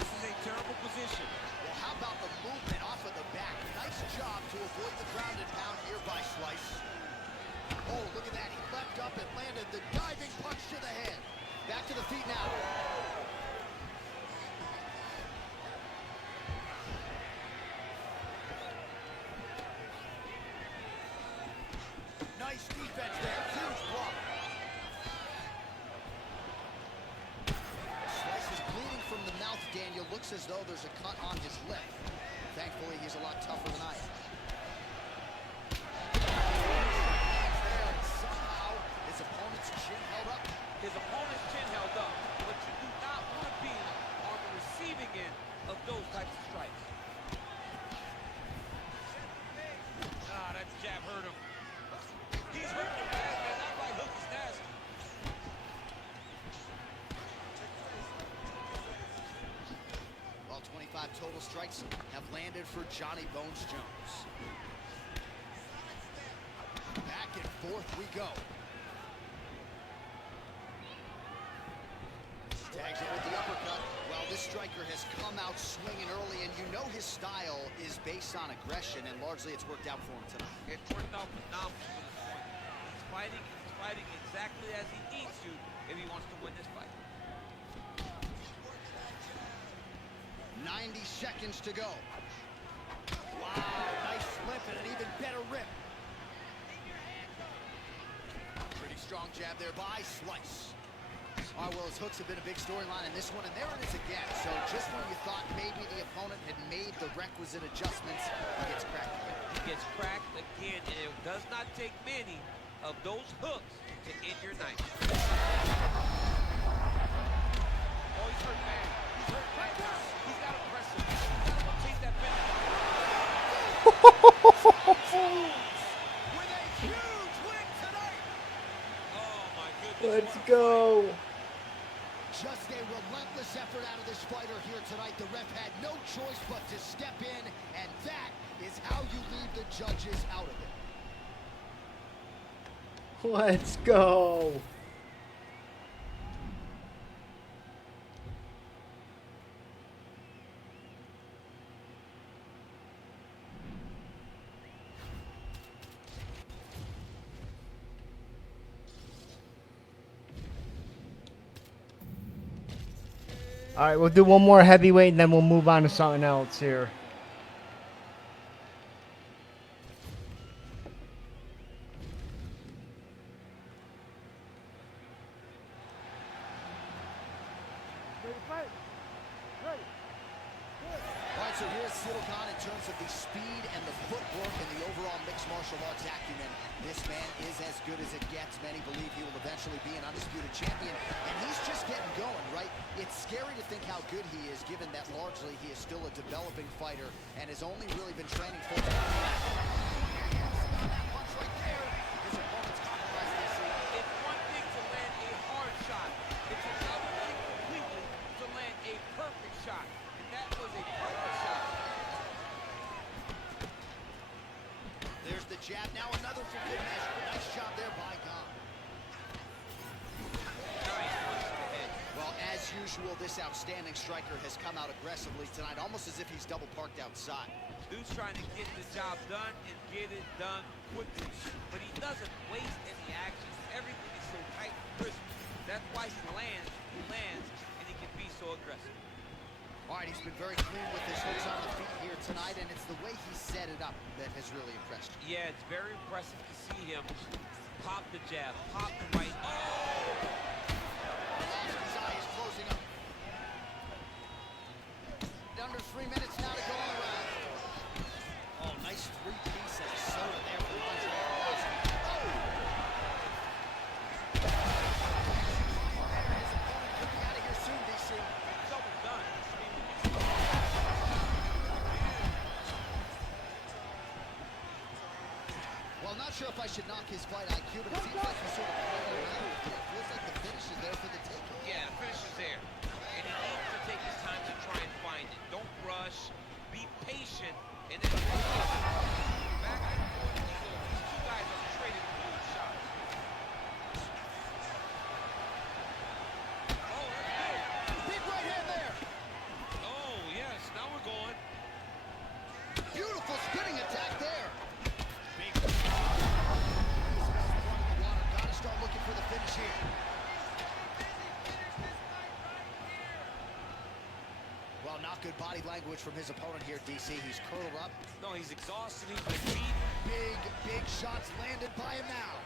This is a terrible position. Well, how about the movement off of the back? Nice job to avoid the ground and pound here by Slice. Oh, look at that. He leapt up and landed the diving punch to the head. Back to the feet now. Nice defense there. Huge block. Slice is bleeding from the mouth, Daniel. Looks as though there's a cut on his lip. Thankfully, he's a lot tougher than I am. There, and somehow his opponent's chin held up. His opponent's chin held up, but you do not want to be on the receiving end of those types of strikes. Ah, that jab hurt him. He's hurting him bad, man. That right hook is nasty. Well, 25 total strikes have landed for Johnny Bones Jones. Back and forth we go. Tags it with the uppercut. Well, this striker has come out swinging early, and you know his style is based on aggression, and largely it's worked out for him tonight. It worked out phenomenally for this point. He's fighting exactly as he needs to if he wants to win this fight. 90 seconds to go. Wow, nice flip and an even better rip. Pretty strong jab there by Slice. All right, well, his hooks have been a big storyline in this one, and there it is again. So just when you thought maybe the opponent had made the requisite adjustments, he gets cracked again. He gets cracked again, and it does not take many of those hooks to end your night. Oh, he's hurt bad. He's hurt bad. He's got to press him. He's got to take that finish. With a huge win tonight. Oh, my goodness. Let's what a go. Just a relentless effort out of this fighter here tonight. The ref had no choice but to step in, and that is how you leave the judges out of it. Let's go. All right, we'll do one more heavyweight, and then we'll move on to something else here. Ready to fight? Ready. Good. All right, so here's Silicon in terms of the speed and the footwork and the overall mixed martial arts acumen. This man is as good as it gets. Many believe he will eventually be an undisputed champion, and he's just getting going, right? It's scary to think how good he is, given that largely he is still a developing fighter and has only really been training for that punch right there. His opponent's compromised this. It's one thing to land a hard shot. It's another thing completely to land a perfect shot. And that was a perfect shot. There's the jab. Now another for good measure. Nice job there by Gone. Nice punch to the head. Well, as usual, this outstanding striker has come out aggressively tonight, almost as if he's double parked outside. Dude's trying to get the job done and get it done quickly. But he doesn't waste any action. Everything is so tight and crisp. That's why he lands, and he can be so aggressive. All right, he's been very clean with his hooks on the feet here tonight, and it's the way he set it up that has really impressed you. Yeah, it's very impressive to see him pop the jab, pop the right. Oh! Arlovski's eye is closing up. Under 3 minutes now to go on the round. Oh, nice three-piece of soda there from Andre Arlovski. Oh! His opponent could be out of here soon, DC. It's almost done. Well, not sure if I should knock his fight IQ, but it seems like he's sort of playing around. It feels like the finish is there for the taking. Yeah, the finish is there. And he needs to take his time to try and find it. Don't rush. Be patient. And then back and forth. These two guys are trading good shots. Oh, that's good. Big right hand there. Oh, yes. Now we're going. Beautiful spinning attack there. Big. Gotta start looking for the finish here. Well, not good body language from his opponent here, DC. He's curled up. No, he's exhausted. He's been beat. Big shots landed by him now.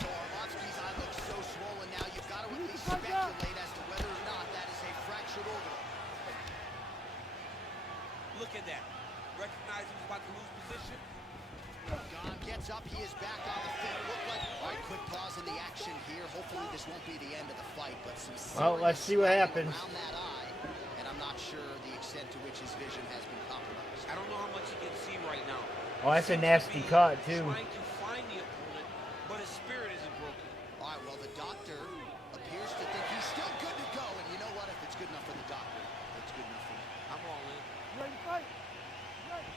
So Arlovski's eye looks so swollen now. You've got to at least speculate as to whether or not that is a fractured organ. Look at that. Recognize he was about to lose position. Gone gets up. He is back on the feet. Looked like. All right, quick pause in the action here. Hopefully this won't be the end of the fight, but some Well, let's see what serious happens. around that eye, and I'm not sure the extent to which his vision has been compromised. I don't know how much he can see right now. Oh, that's a nasty cut, too. Trying to find the opponent, but his spirit isn't broken. All right, well, the doctor appears to think he's still good to go, and you know what? If it's good enough for the doctor, it's good enough for me. I'm all in. Ready to fight? Ready.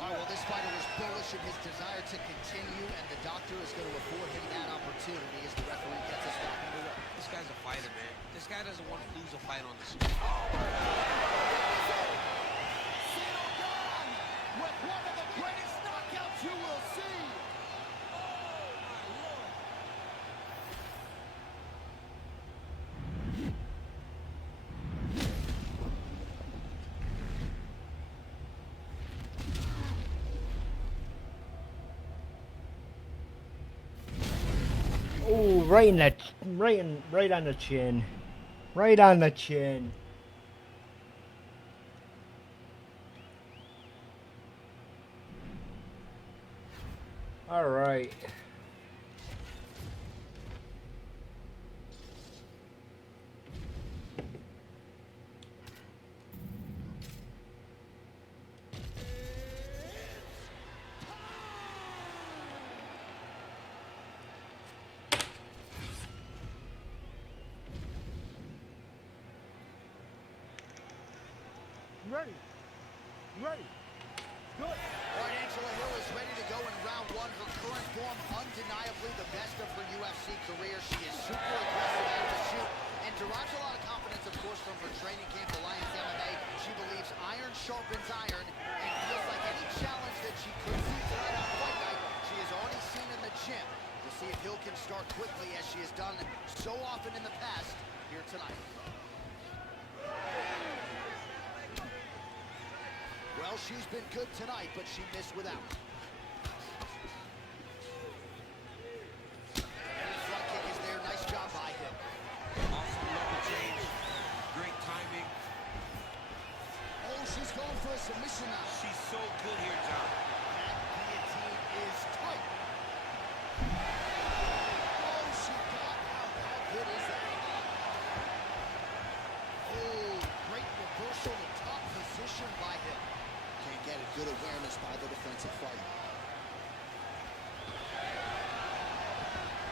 All right, well, this fighter is bullish in his desire to continue, and the doctor is going to afford him that opportunity as the referee gets us back underway. This guy's a fighter, man. This guy doesn't want to lose a fight on the street. With one of the greatest knockouts you will see. Oh, right in the right on the chin. Right on the chin. All right. Ready. Ready. Good. All right, Angela Hill is ready to go in round one. Her current form, undeniably the best of her UFC career. She is super aggressive out of the chute and derives a lot of confidence, of course, from her training camp, Alliance MMA. She believes iron sharpens iron and feels like any challenge that she could see tonight on fight night, she has already seen in the gym. We'll see if Hill can start quickly, as she has done so often in the past here tonight. Well, she's been good tonight, but she missed without. Front kick is there. Nice job by him. Awesome level change. Great timing. Oh, she's going for a submission now. She's so good here, John. That guillotine is tight. Oh, she got out. How good is that? Oh, great reversal to top position by him. Can't get a good awareness by the defensive fighter.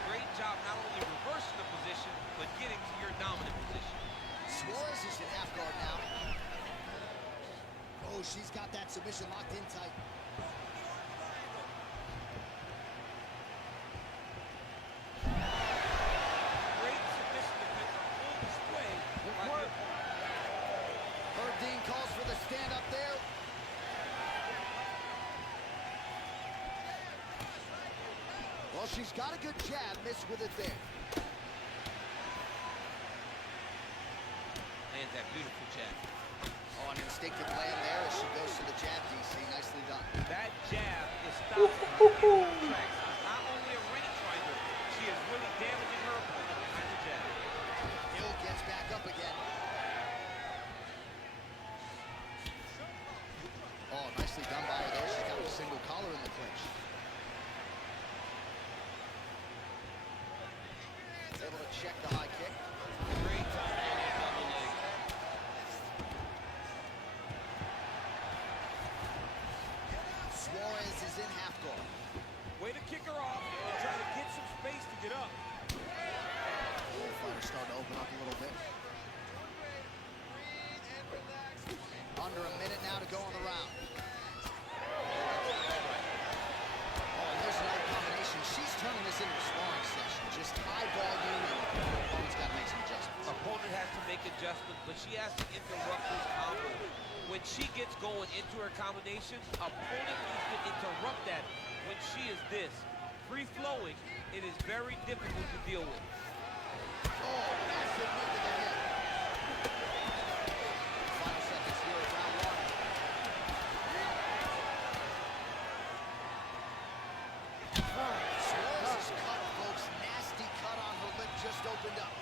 Great job not only reversing the position, but getting to your dominant position. Suarez is in half guard now. Oh, she's got that submission locked in tight. Great submission defense on full display by the opponent. Herb Dean calls for the stand up there. Well, she's got a good jab, missed with it there. Lands that beautiful jab. tracks. Not only a rangefinder, she is really damaging her opponent behind the jab. Hill gets back up again. Oh, nicely done by her there. She's got a single collar in the clinch. Able to check the high kick. Great time on that double leg. Suarez is in half guard. Way to kick her off and try to get some space to get up. Fighter's starting to open up a little bit. Under a minute now to go on the round. Oh, and there's another combination. She's turning this into a sparring session. Just high volume, and the opponent's got to make some adjustments. Opponent has to make adjustments, but she has to interrupt this combo. When she gets going into her combination, opponent needs to interrupt that. When she is this free-flowing, it is very difficult to deal with. Oh, massive knee to the head. Final seconds here of round one. Suarez's cut, folks. Nasty cut on her lip just opened up.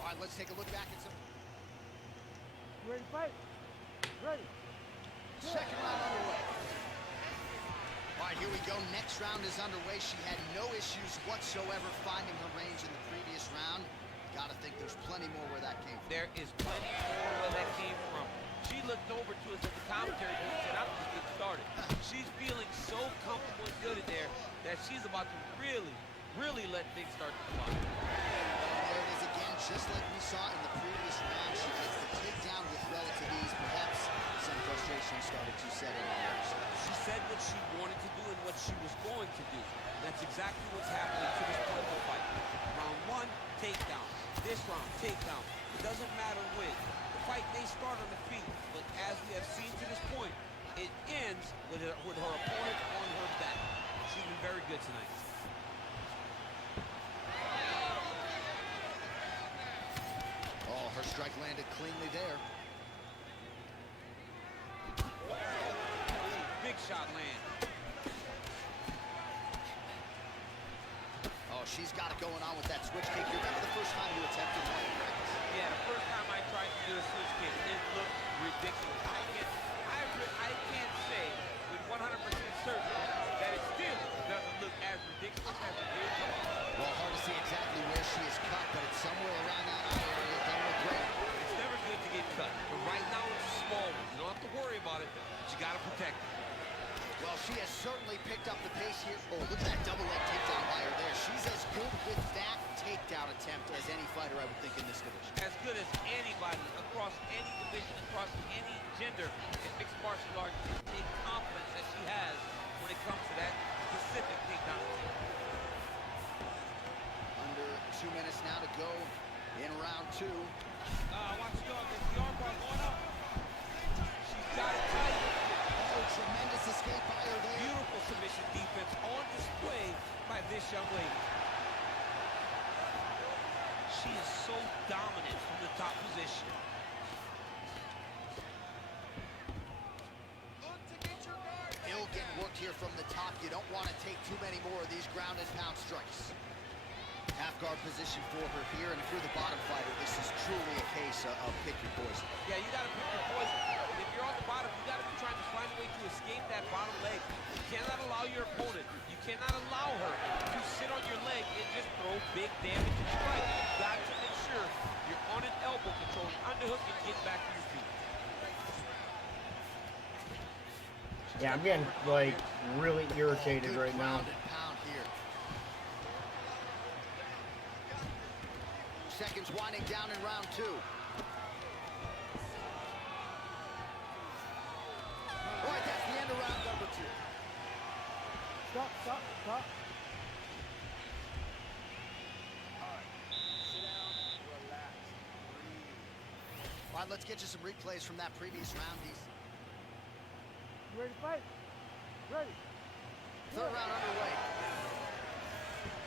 All right, let's take a look back at some. You ready to fight? Ready. Second round underway. All right, here we go. Next round is underway. She had no issues whatsoever finding her range in the previous round. Gotta think there's plenty more where that came from. There is plenty more where that came from. She looked over to us at the commentary and said, I'm just getting started. She's feeling so comfortable and good in there that she's about to really let things start to fly. And there it is again, just like we saw in the previous round. She gets the takedown with relative ease. Perhaps some frustration started to set in on the other side. She said what she wanted to do and what she was going to do. That's exactly what's happening to this point of the fight. Round one, takedown. This round, takedown. It doesn't matter when. The fight may start on the feet, but as we have seen to this point, it ends with her opponent on her back. She's been very good tonight. Oh, her strike landed cleanly there. Big shot land. Oh, she's got it going on with that switch kick. You remember the first time you attempted one in practice? Yeah, the first time I tried to do a switch kick, it looked ridiculous. I can't say with 100% certainty that it still doesn't look as ridiculous as it did. Well, hard to see exactly where she is cut, but it's somewhere around that eye area. It doesn't look great. It's never good to get cut, but right now it's a small one. You don't have to worry about it, but you got to protect it. Well, she has certainly picked up the pace here. Oh, look at that double leg takedown by her there. She's as good with that takedown attempt as any fighter, I would think, in this division. As good as anybody across any division, across any gender in mixed martial arts. The confidence that she has when it comes to that specific takedown attempt. Under 2 minutes now to go in round two. Watch the arm. The armbar going up. She's got it tight. Oh, tremendous escape by her there. Beautiful submission defense on display by this young lady. She is so dominant from the top position. Hill getting worked here from the top. You don't want to take too many more of these ground and pound strikes. Half guard position for her here, and if you're the bottom fighter, this is truly a case of pick your poison. Yeah, you got to pick your poison. And if you're on the bottom, you got to be trying to find a way to escape that bottom leg. You cannot allow your opponent, you cannot allow her to sit on your leg and just throw big damage and strike. You've got to make sure you're on an elbow control, underhook, and get back to your feet. Yeah, I'm getting, like, really irritated right now. Ground and pound here. Seconds winding down in round two. All right, that's the end of round number two. Stop, stop, stop. All right, let's get you some replays from that previous round. You ready to fight? Ready. Third round underway.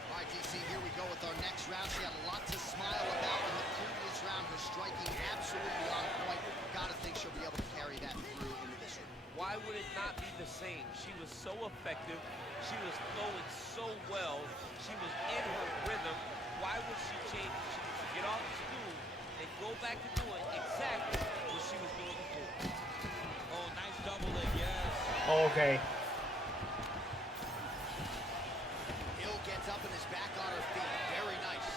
All right, DC, see, here we go with our next round. She had a lot to smile about in the previous round. Her striking absolutely on point. Gotta think she'll be able to carry that through into this round. Why would it not be the same? She was so effective. She was flowing so well. She was in her rhythm. Why would she change? She should get off the stool and go back to doing exactly what she was doing before. Oh, nice double leg, yes. Oh, okay. Hill gets up and is back on her feet. Very nice.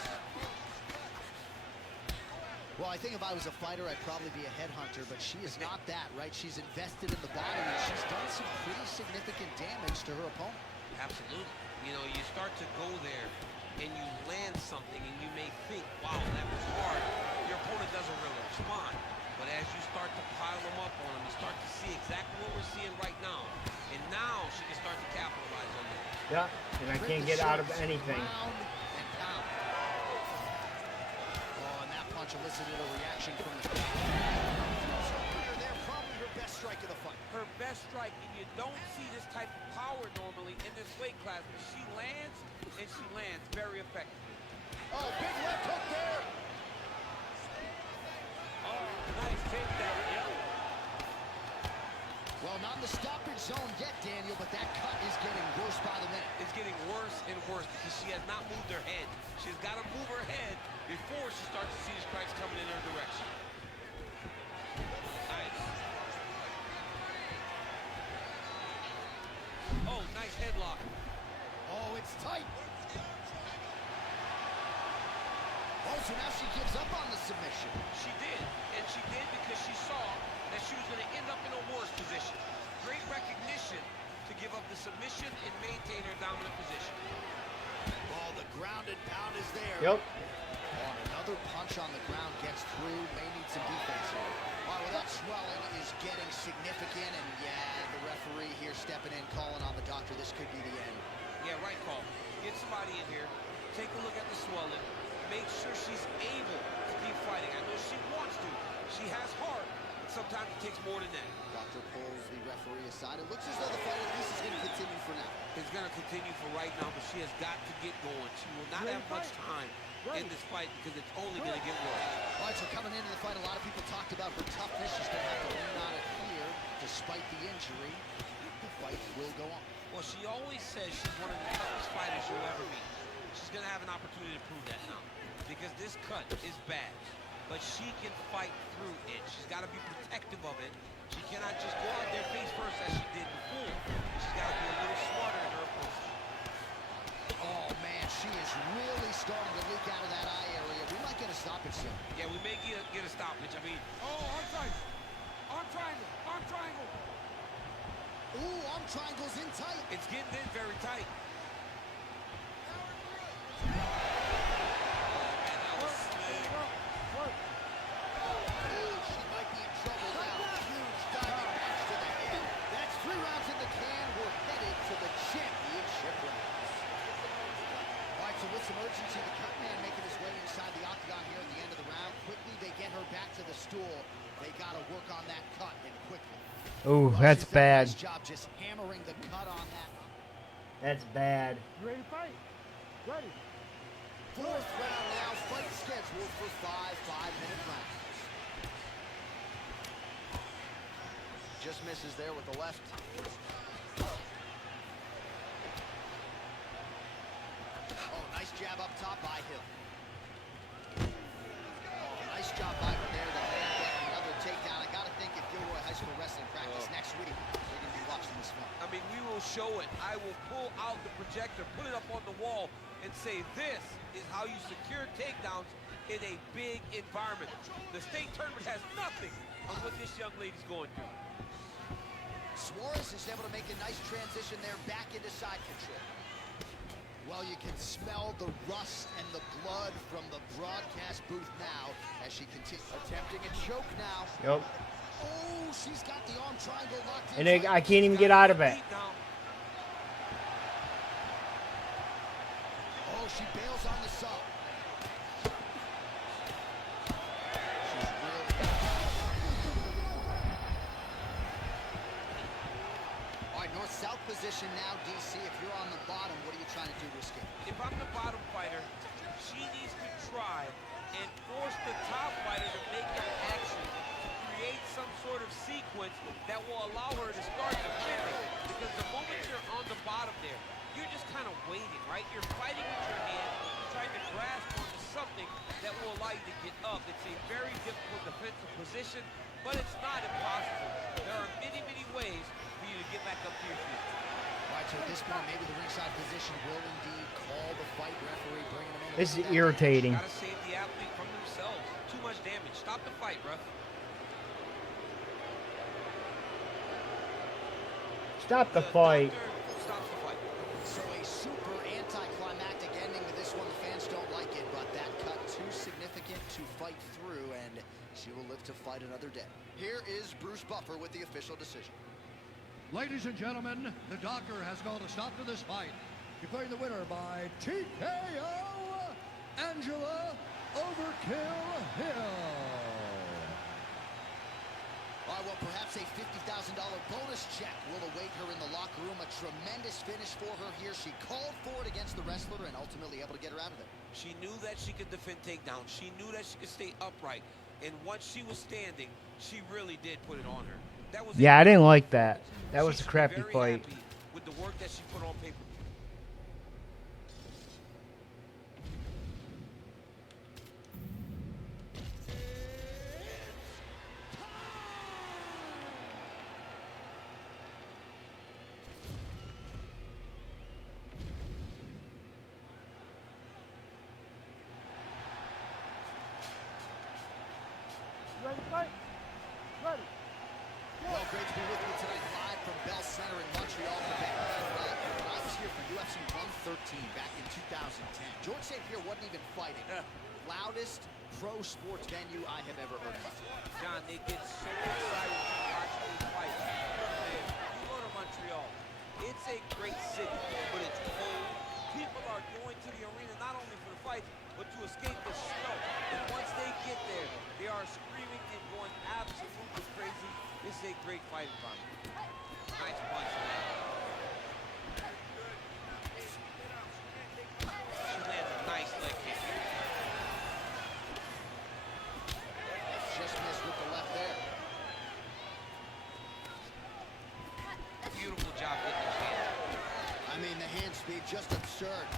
Well, I think if I was a fighter, I'd probably be a headhunter, but she is not that, right? She's invested in the body, and she's done some pretty significant damage to her opponent. Absolutely. You know, you start to go there and you land something and you may think, wow, that was hard. Your opponent doesn't really respond. But as you start to pile them up on them, you start to see exactly what we're seeing right now. And now she can start to capitalize on that. Yeah, and I can't get out of anything. Round and pound. Oh, and that punch elicited a reaction from the crowd. So there, probably her best strike of the fight. Her best strike, and you don't see this type of power normally in this weight class, but she lands, and she lands very effectively. Oh, big left hook there. Oh, nice takedown, yeah. Well, not in the stoppage zone yet, Daniel, but that cut is getting worse by the minute. It's getting worse and worse because she has not moved her head. She's got to move her head before she starts to see the strikes coming in her direction. Nice. Oh, nice headlock. Oh, it's tight. Oh, so now she gives up on the submission. She did, and she did because she saw that she was going to end up in a worse position. Great recognition to give up the submission and maintain her dominant position. Oh, the ground and pound is there. Yep. Oh, another punch on the ground gets through. May need some defense here. All right, well, that swelling is getting significant, and yeah, the referee here stepping in, calling on the doctor. This could be the end. Yeah, right call. Get somebody in here, take a look at the swelling, make sure she's able to keep fighting. I know she wants to. She has heart, but sometimes it takes more than that. Doctor pulls the referee aside. It looks as though the fight at least is going to continue for now. It's going to continue for right now, but she has got to get going. She will not have much time in this fight because it's only going to get worse. All right, so coming into the fight, a lot of people talked about her toughness. She's going to have to lean on it here, despite the injury. The fight will go on. Well, she always says she's one of the toughest fighters you'll ever meet. She's going to have an opportunity to prove that now because this cut is bad, but she can fight through it. She's got to be protective of it. She cannot just go out there face first as she did before. She's got to be a little smarter in her approach. Oh, man, she is really starting to leak out of that eye area. We might get a stoppage soon. Yeah, we may get a stoppage. I mean, Oh, arm triangle. Arm triangle. Arm triangle. Ooh, arm triangle's in tight. it's getting in very tight. Work. Ooh, she might be in trouble now. Huge diving punch to the head. That's 3 rounds in the can. We're headed to the championship rounds. All right, so with some urgency, the cut man making his way inside the octagon here at the end of the round. Quickly, they get her back to the stool. They got to work on that cut, and quickly. Ooh, Well, that's she's done a bad. nice job just hammering the cut on that. That's bad. You ready to fight? Ready. 4th round now. Fight scheduled for 5 5-minute rounds. Just misses there with the left. Oh, nice jab up top by Hill. Oh, nice job by her there. The hand getting another takedown. I gotta think if Gilroy High School wrestling practice next week, they're gonna be watching this film. I mean, we will show it. I will pull out the projector, put it up on the wall, and say this is how you secure takedowns in a big environment. The state tournament has nothing on what this young lady's going through. Suarez is able to make a nice transition there back into side control. Well, you can smell the rust and the blood from the broadcast booth now as she continues attempting a choke now. Yep. Oh, she's got the arm triangle locked in. And I can't even get out of it. Beat down. Oh, she bails on the sub. She's really... All right, north-south position now, DC. If you're on the bottom, what are you trying to do to escape? If I'm the bottom fighter, sequence that will allow her to start defending. Because the moment you're on the bottom there, you're just kind of waiting, right? You're fighting with your hand, trying to grasp onto something that will allow you to get up. It's a very difficult defensive position, but it's not impossible. There are many, many ways for you to get back up to your feet. All right, so at this point, maybe the ringside position will indeed call the fight. Referee bringing them over. This is irritating. Gotta save the athlete from themselves. Too much damage. Stop the fight, ref. Stop the fight. Stops the fight. So a super anticlimactic ending to this one. The fans don't like it, but that cut too significant to fight through, and she will live to fight another day. Here is Bruce Buffer with the official decision. Ladies and gentlemen, the doctor has called a stop to this fight, declaring the winner by TKO, Angela Overkill Hill. All right, well, perhaps a $50,000 bonus check will await her in the locker room. A tremendous finish for her here. She called for it against the wrestler and ultimately able to get her out of there. She knew that she could defend takedowns. She knew that she could stay upright. And once she was standing, she really did put it on her. That was Yeah, I didn't like that. That was a She should be crappy very fight. happy with the work that she put on paper. Ready to fight? Ready. Well, great to be with you tonight live from Bell Center in Montreal, Quebec. When I was here for UFC 113 back in 2010, George St. Pierre wasn't even fighting. Loudest pro sports venue I have ever heard of. John, they get so excited to watch these fights. You go to Montreal, it's a great city, but it's cold. People are going to the arena not only for the fights, but to escape the snow. And once they get there, they are screaming and going absolutely crazy. This is a great fight environment. Nice punch. She lands a nice leg kick. Just missed with the left there. Beautiful job with the hand. I mean, the hand speed just absurd.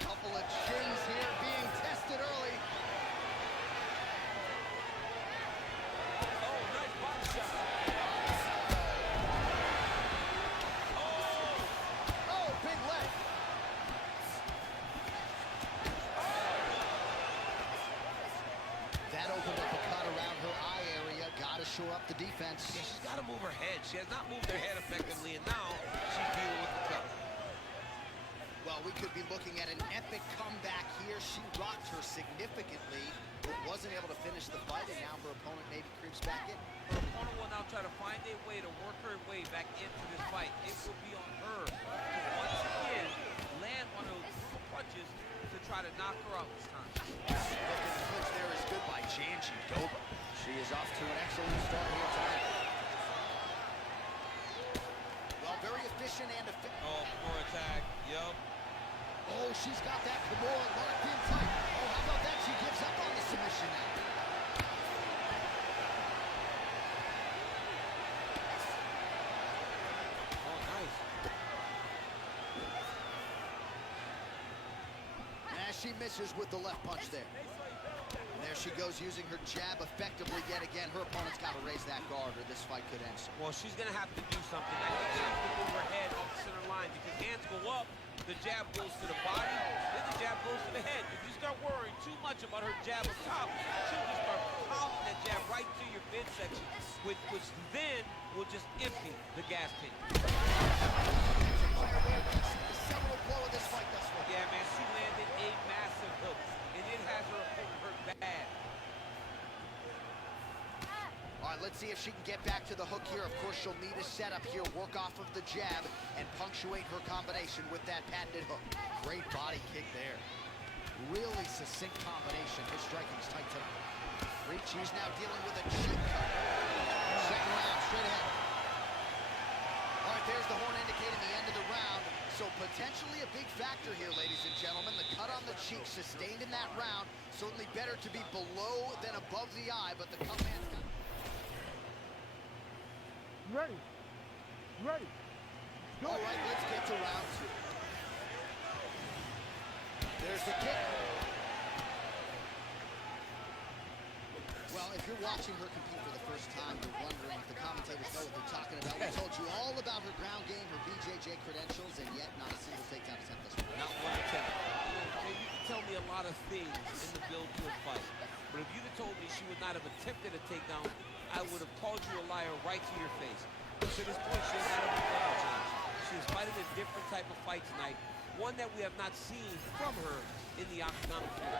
Couple of chins here being tested early. Oh, nice body shot. Oh, big leg. That opened up a cut around her eye area. Gotta shore up the defense. Yeah, she's got to move her head. She has not moved her head effectively, and now she's dealing with the cut. Well, we could be looking at an epic comeback here. She rocked her significantly, but wasn't able to finish the fight, and now her opponent maybe creeps back in. Her opponent will now try to find a way to work her way back into this fight. It will be on her to once again land one of those brutal punches to try to knock her out this time. Looking punch there is good by Janji Doba. She is off to an excellent start here tonight. Well, very efficient and effective. Oh, more attack. Yup. Oh, she's got that Kimura locked in tight. Oh, how about that? She gives up on the submission now. Oh, nice. As she misses with the left punch there. And there she goes using her jab effectively yet again. Her opponent's got to raise that guard or this fight could end. Well, she's going to have to do something. I think she has to move her head off the center line because hands go up, the jab goes to the body, then the jab goes to the head. If you start worrying too much about her jab up top, she'll just start pounding that jab right to your midsection, which then will just empty the gas tank. Several blow of this fight thus far. Yeah, man, she landed a massive hook, and it has her opponent hurt bad. All right, let's see if she can get back to the hook here. Of course, she'll need a setup here, work off of the jab, and punctuate her combination with that patented hook. Great body kick there. Really succinct combination. His striking's tight tonight. Reach, he's now dealing with a cheek cut. Second round, straight ahead. All right, there's the horn indicating the end of the round. So potentially a big factor here, ladies and gentlemen. The cut on the cheek sustained in that round. Certainly better to be below than above the eye, but the cut man's got... Ready. Ready. All right, let's get to round two. There's the kick. Well, if you're watching her compete for the first time, you're wondering if the commentators know what they're talking about. We told you all about her ground game, her BJJ credentials, and yet not a single takedown attempt thus far. Not one attempt. You can tell me a lot of things in the build to a fight, but if you'd have told me she would not have attempted a takedown, I would have called you a liar right to your face. To this point, she has not had a double chance. She is fighting a different type of fight tonight, one that we have not seen from her in the octagon before.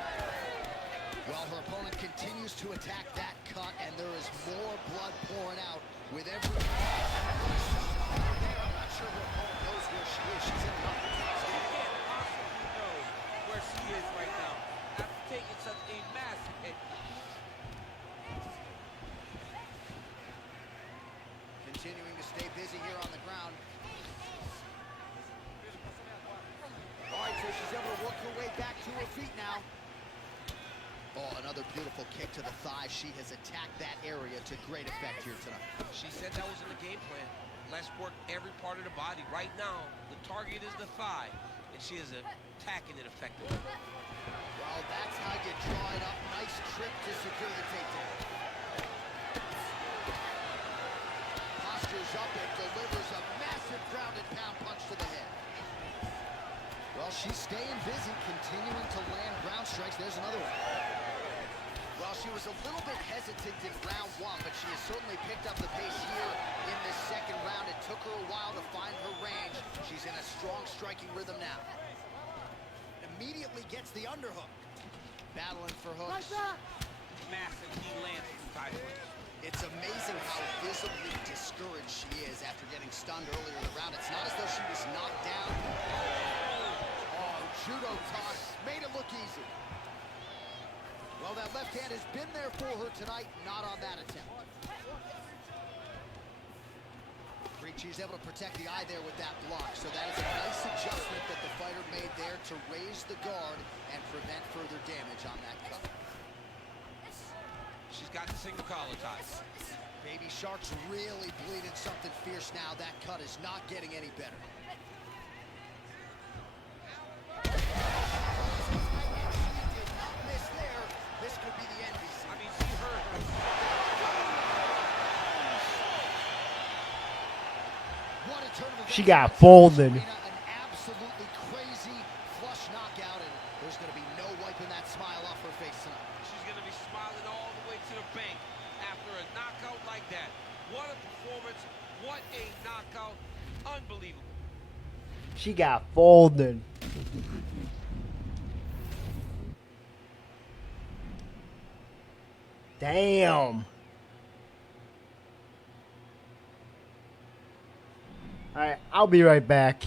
Well, her opponent continues to attack that cut, and there is more blood pouring out with every... I'm not sure her opponent knows where she is. She's in love. She can't possibly know where she is right now after taking such a massive hit. Continuing to stay busy here on the ground. All right, so she's able to work her way back to her feet now. Oh, another beautiful kick to the thigh. She has attacked that area to great effect here tonight. She said that was in the game plan. Let's work every part of the body. Right now, the target is the thigh, and she is attacking it effectively. Well, that's how you draw it up. Nice trick to secure the takedown. Postures up and delivers a massive ground and pound punch to the head. Well, she's staying busy, continuing to land ground strikes. There's another one. Well, she was a little bit hesitant in round one, but she has certainly picked up the pace here in this second round. It took her a while to find her range. She's in a strong striking rhythm now. Immediately gets the underhook. Battling for hooks. Massive knee lands from Thai punch. It's amazing how visibly discouraged she is after getting stunned earlier in the round. It's not as though she was knocked down. Oh, judo toss made it look easy. Well, that left hand has been there for her tonight, not on that attempt. She's able to protect the eye there with that block, so that is a nice adjustment that the fighter made there to raise the guard and prevent further damage on that cut. She's got the single collar tie. Baby Shark's really bleeding something fierce now. That cut is not getting any better. Miss there. This could be the NBC. I mean, she hurt her. What a turn of She events. got folded. An absolutely crazy flush knockout, and there's going to be no wiping that smile off her face tonight. She's going to be smiling all the way to the bank after a knockout like that. What a performance. What a knockout. Unbelievable. She got folded. Damn. Alright, I'll be right back.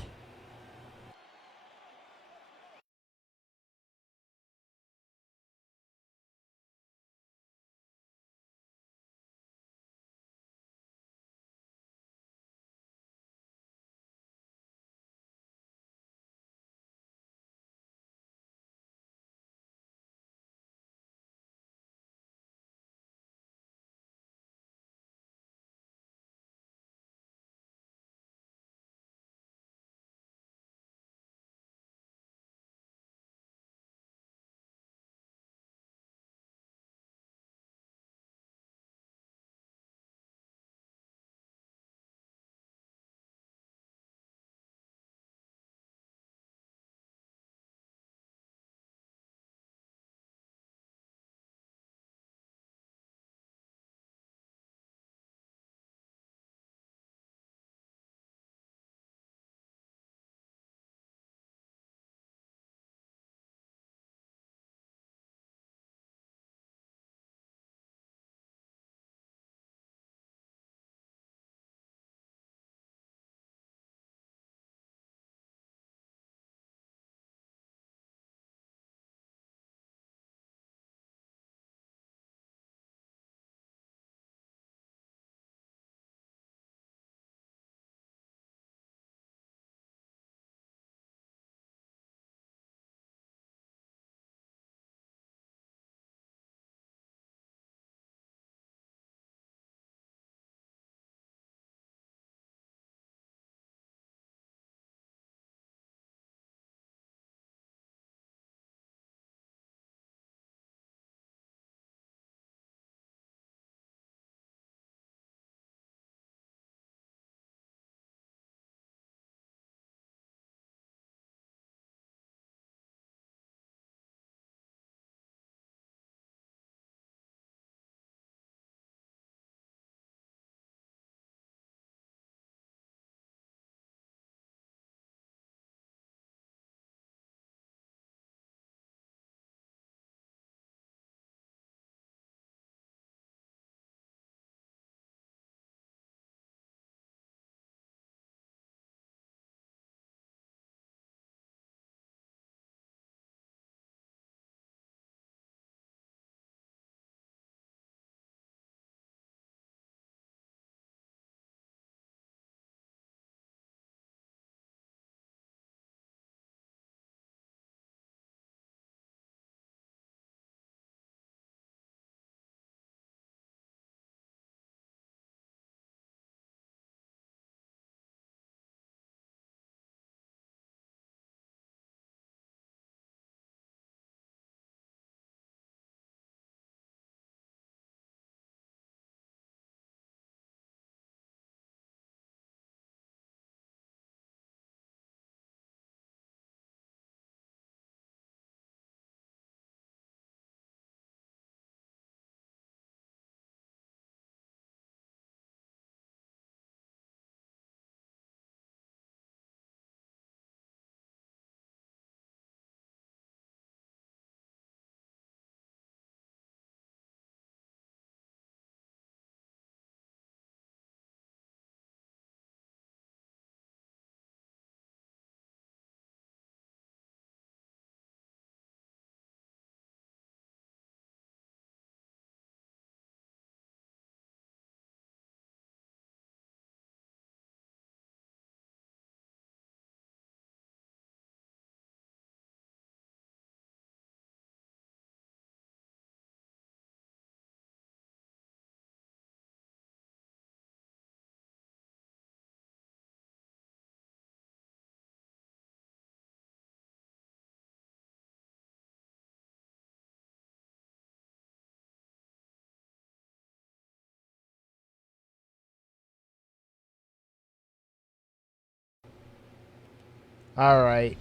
All right.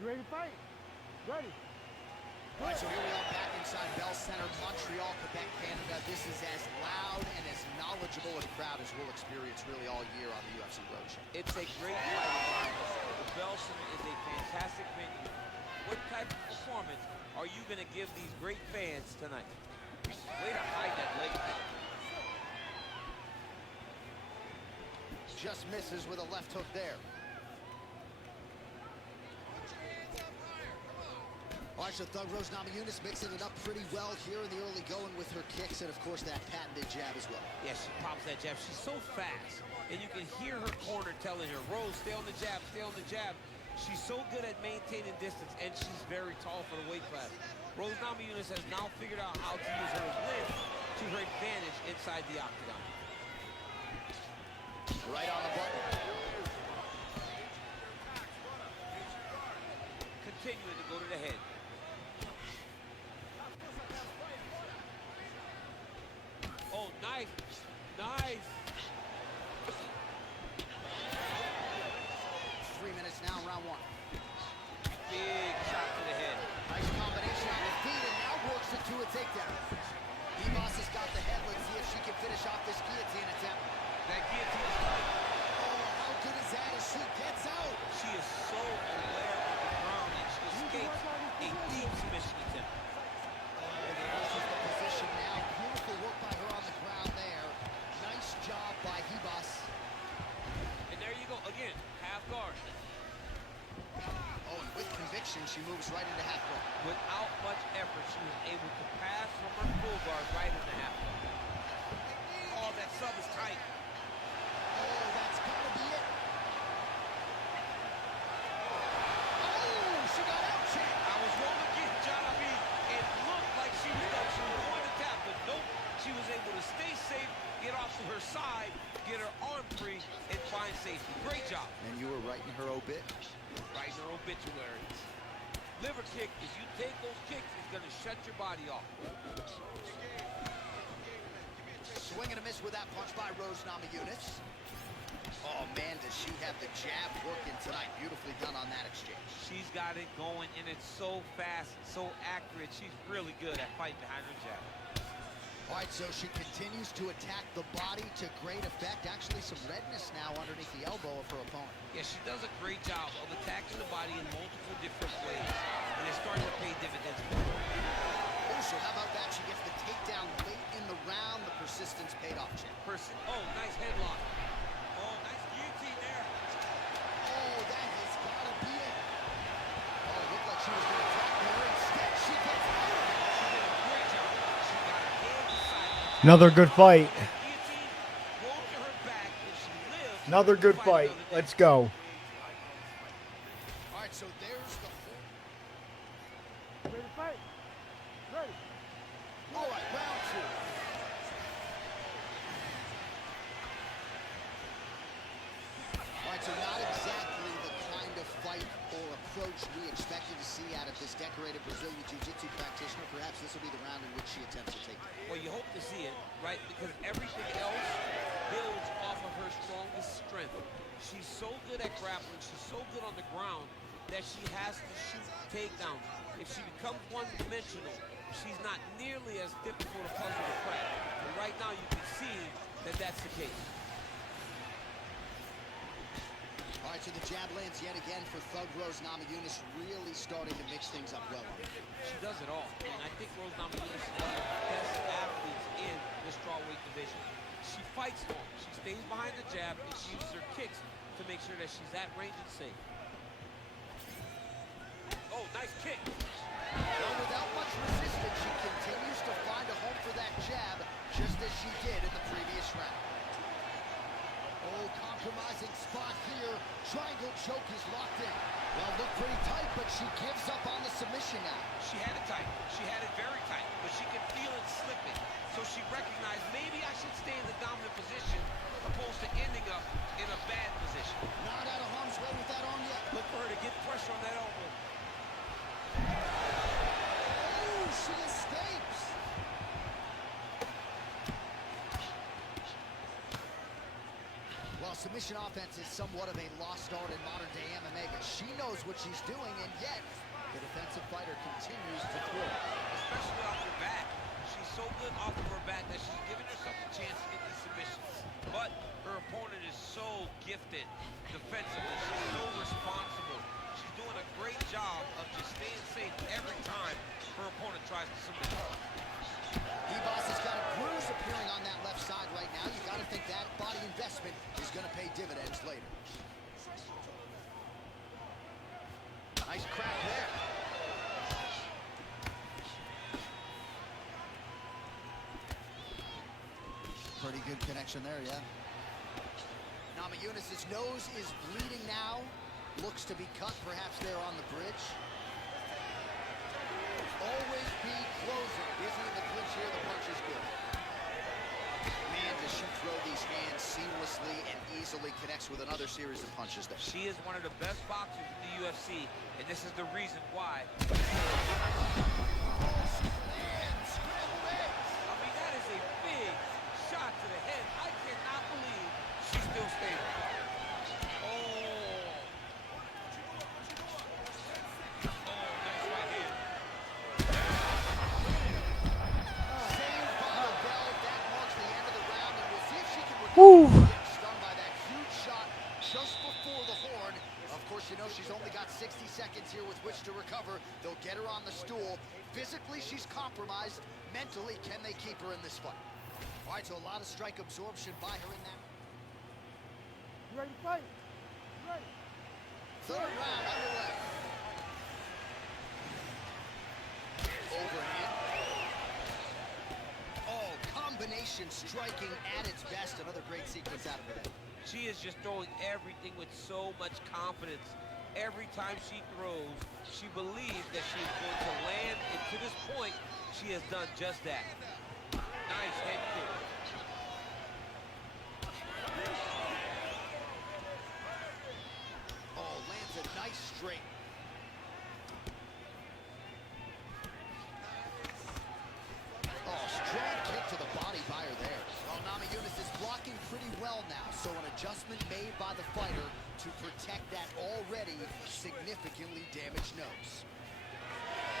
You ready to fight? Ready. All right, so here we are back inside Bell Center, Montreal, Quebec, Canada. This is as loud and as knowledgeable a crowd as we'll experience really all year on the UFC Roadshow. It's a great fight environment. The Bell Center is a fantastic venue. What type of performance are you going to give these great fans tonight? Way to hide that leg kick. Just misses with a left hook there. All right, so Thug Rose Namajunas mixing it up pretty well here in the early going with her kicks and, of course, that patented jab as well. Yeah, she pops that jab. She's so fast. And you can hear her corner telling her, Rose, stay on the jab, stay on the jab. She's so good at maintaining distance, and she's very tall for the weight class. Rose Namajunas has now figured out how to use her length to her advantage inside the octagon. Right on the button. Continuing to go to the head. Oh, nice. Nice. 3 minutes now, round one. Big shot to the head. Nice combination on the feet and now works it to a takedown. Hibas has got the head. Let's see if she can finish off this guillotine attempt. That guillotine is tight. Oh, how good is that as she gets out? She is so aware of the ground, and she escapes a deep submission attempt. This is the position now. Beautiful work by her on the ground there. Nice job by Hibas. And there you go, again, half guard. Oh, and with conviction, she moves right into half guard. Without much effort, she was able to pass from her full guard right into half guard. Oh, that sub is tight. Oh, that's gotta be it. Oh, she got out, Chad. I was wrong again, John. I mean, it looked like she was going to tap, but nope. She was able to stay safe, get off to her side, get her arm free, and find safety. Great job. And you were writing her obit. Writing her obituaries. Liver kick, if you take those kicks, it's going to shut your body off. Swing and a miss with that punch by Rose Namajunas. Oh, man, does she have the jab working tonight. Beautifully done on that exchange. She's got it going, and it's so fast, so accurate. She's really good at fighting behind her jab. All right, so she continues to attack the body to great effect. Actually, some redness now underneath the elbow of her opponent. Yeah, she does a great job of attacking the body in multiple different ways, and it's starting to pay dividends for her. Oh, so how about that? She gets the takedown late in the round. The persistence paid off, Chad. Oh, nice headlock. Oh, nice guillotine there. Oh, that has got to be it. Oh, it looked like she was going to attack there. Instead, she gets out of it. She did a great job. She got her head beside Another good fight. guillotine, rolled to her back, and she lived. Another good to fight. another day. Let's go. All right, so there's the whole. Ready to fight? Ready. All right, round two. All right, so not exactly the kind of fight or approach we expected to see out of this decorated Brazilian Jiu-Jitsu practitioner. Perhaps this will be the round in which she attempts to take it. Well, you hope to see it, right? Because everything else builds off of her strongest strength. She's so good at grappling, she's so good on the ground that she has to shoot takedowns. If she becomes one-dimensional, she's not nearly as difficult a puzzle to crack. And right now you can see that that's the case. All right, so the jab lands yet again for Thug Rose Namajunas, really starting to mix things up well. She does it all. And I think Rose Namajunas is one of the best athletes in the strawweight division. She fights long. She stays behind the jab, and she uses her kicks to make sure that she's at range and safe. Oh, nice kick. Well, without much resistance, she continues to find a home for that jab, just as she did in the previous round. Oh, compromising spot here. Triangle choke is locked in. Well, looked pretty tight, but she gives up on the submission now. She had it tight. She had it very tight, but she could feel it slipping. So she recognized maybe I should stay in the dominant position opposed to ending up in a bad position. Not out of harm's way with that arm yet. Look for her to get pressure on that elbow. Oh, she escapes. Well, submission offense is somewhat of a lost art in modern-day MMA, but she knows what she's doing, and yet the defensive fighter continues to throw. Especially off her back. She's so good off of her back that she's giving herself a chance to get these submissions. But her opponent is so gifted defensively. She's so responsible. She's doing a great job of just staying safe every time her opponent tries to submit her. D-Boss has got a bruise appearing on that left side right now. You got to think that body investment is going to pay dividends later. Nice crack there. Pretty good connection there, yeah. Namajunas' nose is bleeding now. Looks to be cut, perhaps there on the bridge. Always be closing. Busy in the clinch here, the punch is good. Man, does she throw these hands seamlessly and easily connects with another series of punches there. She is one of the best boxers in the UFC, and this is the reason why. And scrambled eggs. I mean, that is a big shot to the head. I cannot believe she's still stable. Oh. Oh, nice right hand. Saved by the bell. That marks the end of the round, and we'll see if she can Whew. recover. Stung by that huge shot just before the horn. Of course, you know she's only got 60 seconds here with which to recover. They'll get her on the stool. Physically, she's compromised. Mentally, can they keep her in this fight? All right, so a lot of strike absorption by her in that. You ready to fight? You ready? Third round underway. Overhand. Oh, combination striking at its best. Another great sequence out of her. She is just throwing everything with so much confidence. Every time she throws, she believes that she is going to land, and to this point, she has done just that. Nice head kick. Oh, lands a nice straight. Oh, strong kick to the body by her there. Well, Namajunas is blocking pretty well now, so an adjustment made by the fighter to protect that already significantly damaged nose.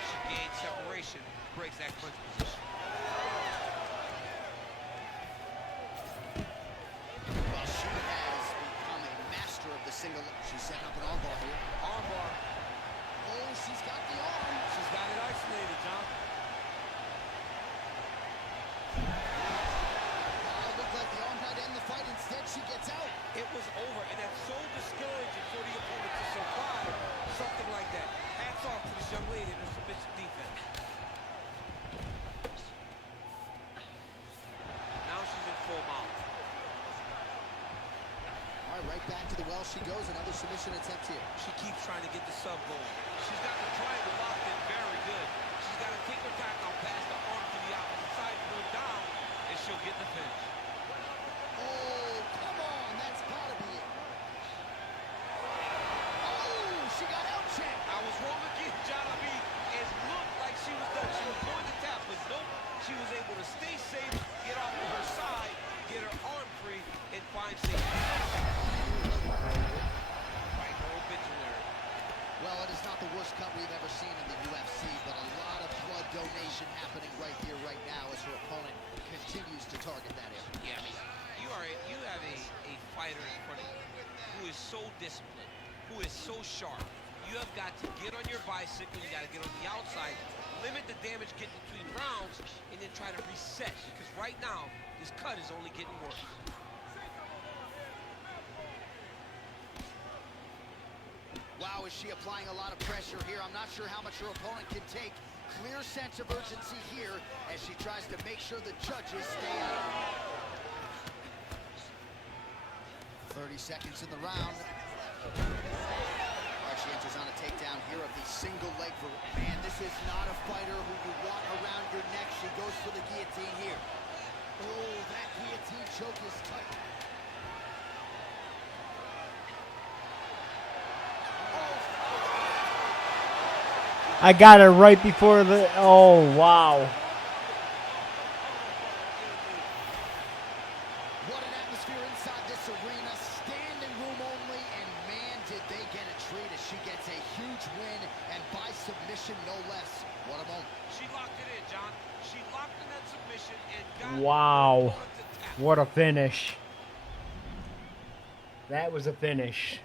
She gains separation, breaks that clinch position. Well, she has become a master of the single. She's setting up an armbar here. Armbar. Oh, she's got the arm. She's got it isolated, John. Looked like the arm might end the fight. Instead, she gets out. It was over, and that's so discouraging for the opponent to survive something like that. Hats off to this young lady and her submission defense. Now she's in full mount. All right, right back to the well she goes. Another submission attempt here. She keeps trying to get the sub going. She's got the triangle locked in very good. She's got to take her time out past the arm to the opposite side, pull down, and she'll get the finish. Oh, come on. That's got to be it. Oh, she got out checked. I was wrong again, John. I mean, it looked like she was done. She was going to tap, but nope. She was able to stay safe, get off of her side, get her arm free, and find safety. Right, her obituary. Well, it is not the worst cut we've ever seen in the UFC, but a lot of blood donation happening right here, right now, as her opponent continues to target that area. Yeah, I mean, you have a fighter in front of you who is so disciplined, who is so sharp. You have got to get on your bicycle, you got to get on the outside, limit the damage getting between rounds, and then try to reset, because right now, this cut is only getting worse. Wow, is she applying a lot of pressure here? I'm not sure how much her opponent can take. Clear sense of urgency here as she tries to make sure the judges stay out. 30 seconds in the round. All right, she enters on a takedown here of the single leg. Man, this is not a fighter who you want around your neck. She goes for the guillotine here. Oh, that guillotine choke is tight. I got it right before the. Oh, wow. What an atmosphere inside this arena. Standing room only, and man, did they get a treat as she gets a huge win, and by submission, no less. What a moment. She locked it in, John. She locked in that submission and got Wow. her opponent to tap. What a finish. That was a finish.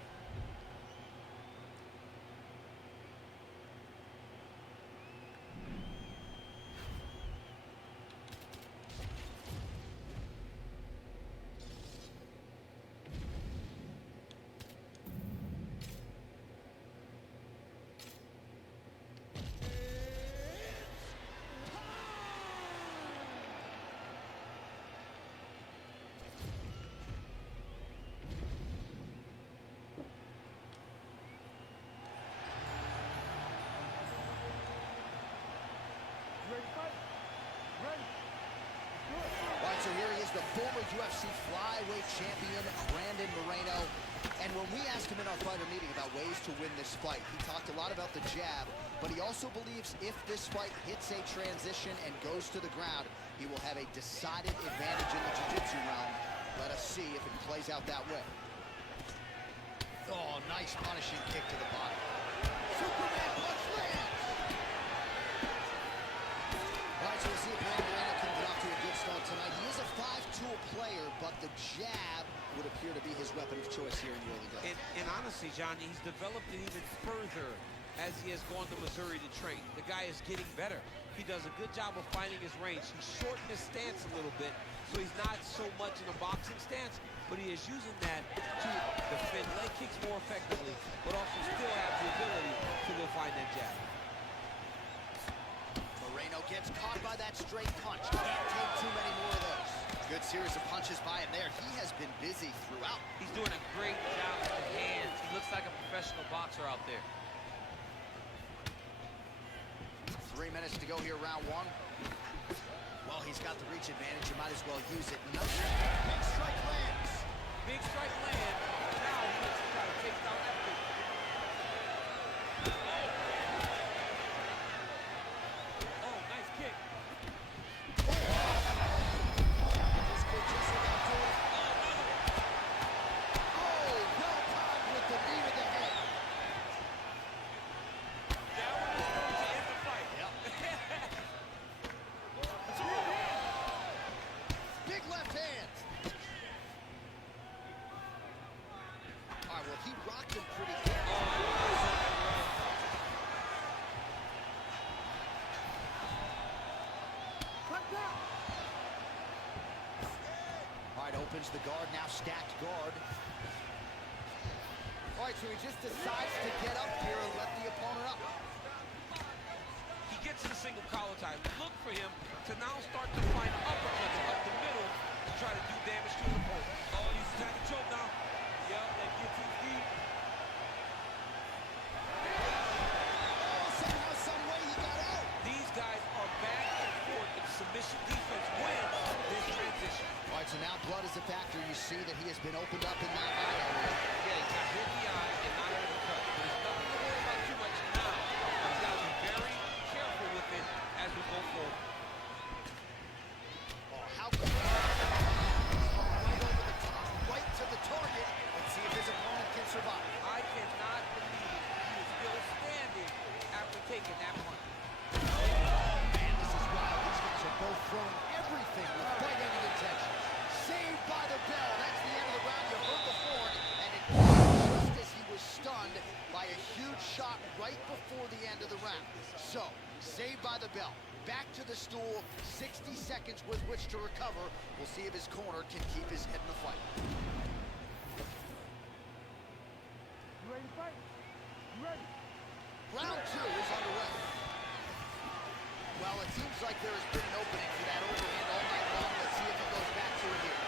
Ready to fight? Ready. All right, so here he is, the former UFC flyweight champion, Brandon Moreno. And when we asked him in our fighter meeting about ways to win this fight, he talked a lot about the jab, but he also believes if this fight hits a transition and goes to the ground, he will have a decided advantage in the jiu-jitsu realm. Let us see if it plays out that way. Oh, nice punishing kick to the body. Superman punch lands! All right, so we'll see if Brandon Moreno can get off to a good start tonight. He is a 5-tool player, but the jab would appear to be his weapon of choice here in the early days. And honestly, John, he's developed it even further as he has gone to Missouri to train. The guy is getting better. He does a good job of finding his range. He's shortened his stance a little bit, so he's not so much in a boxing stance, but he is using that to defend leg kicks more effectively, but also still have the ability to go find that jab. Moreno gets caught by that straight punch. Can't take too many more of those. Good series of punches by him there. He has been busy throughout. He's doing a great job with the hands. He looks like a professional boxer out there. 3 minutes to go here, round one. Well, he's got the reach advantage. You might as well use it. Big strike lands. Big strike land. Now he wants to try to take down that big. Oh, nice kick. This could just about do it. Oh, well timed with the knee to the head. That one is going to end the fight. Big left hand. All right, well, he rocked him pretty good. Cut down. All right, opens the guard, now stacked guard. All right, so he just decides to get up here and let the opponent up. He gets the single collar tie. Look for him to now start to find uppercuts up the middle to try to do damage to his opponent. Oh, he's trying to choke now. Yep, that gets him deep. Oh, somehow, some way he got out. These guys are back and forth, and submission defense wins this transition. All right, so now blood is a factor. You see that he has been opened up in that eye area. Yeah, he got hit in the eye and not able to cut. There's nothing to worry about too much now. He's got to be very careful with it as we go forward. Oh, how good. Right over the top, right to the target. Let's see if his opponent can survive. I cannot believe he is still standing after taking that punch. Man, this is wild. These guys are both throwing everything with fight-ending intentions. Saved by the bell. That's the end of the round. You heard the horn, and it came just as he was stunned by a huge shot right before the end of the round. So, saved by the bell. Back to the stool. 60 seconds with which to recover. We'll see if his corner can keep his head in the fight. You ready to fight? You ready? Round two is underway. Well, it seems like there has been an opening for that overhand all night long. Let's see if it goes back to it here.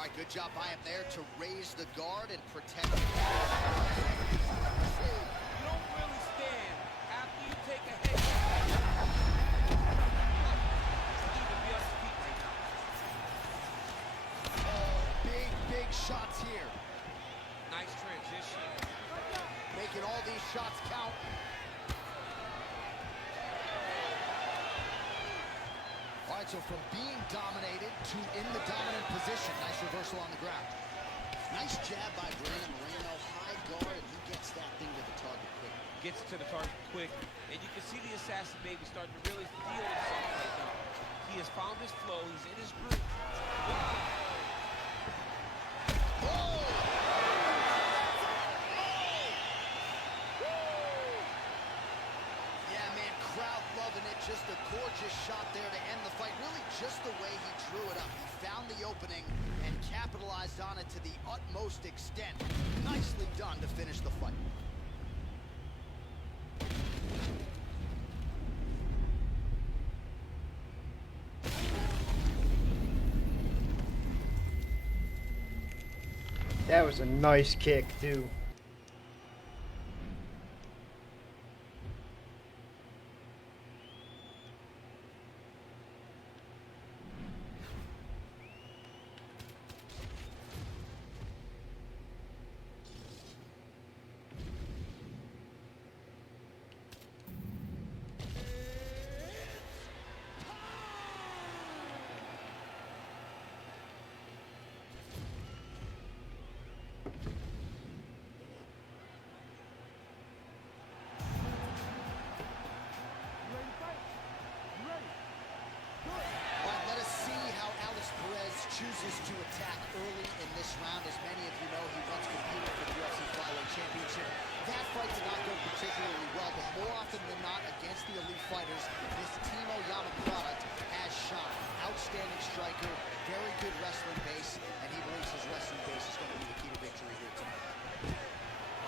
All right, good job by him there to raise the guard and protect. You don't really stand after you take a head. Even be on his feet right now. Big shots here. Nice transition. Making all these shots count. All right, so from being dominated to in the dominant position. Nice reversal on the ground. Nice jab by Brandon Moreno. High guard, and he gets that thing to the target quick. Gets to the target quick, and you can see the assassin baby starting to really feel himself right now. He has found his flow. He's in his groove. Wow. Yeah, man, crowd loving it. Just a gorgeous shot there to end the fight. Really just the way he drew it up. He found the opening and capitalized on it to the utmost extent. Nicely done to finish the fight. That was a nice kick, too. Chooses to attack early in this round. As many of you know, he once competed for the UFC Flyweight Championship. That fight did not go particularly well, but more often than not against the elite fighters, this Timo Yama product has shined. Outstanding striker, very good wrestling base, and he believes his wrestling base is going to be the key to victory here tonight.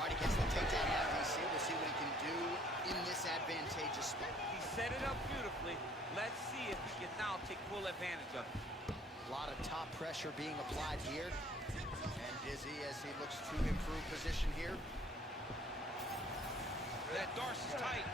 All right, he gets the takedown out of DC. We'll see what he can do in this advantageous spot. He set it up beautifully. Let's see if he can now take full advantage of it. A lot of top pressure being applied here. And Dizzy as he looks to improve position here. That Darcy's tight. Oh,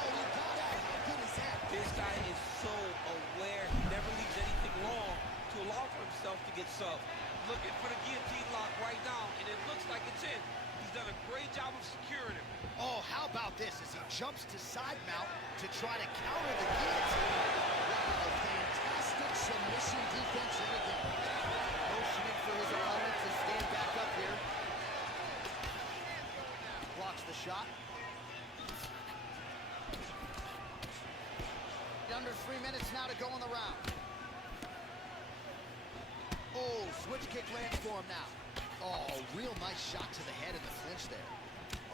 he got out. How good is that? This guy is so aware. He never leaves anything long to allow for himself to get subbed. Looking for the guillotine lock right now, and it looks like it's in. He's done a great job of securing him. Oh, how about this as he jumps to side mount to try to counter the guillotine. Wow, fantastic submission defense yet again. Motioning for his opponent to stand back up here. Blocks the shot. Under 3 minutes now to go in the round. Oh, switch kick lands for him now. Oh, real nice shot to the head in the clinch there.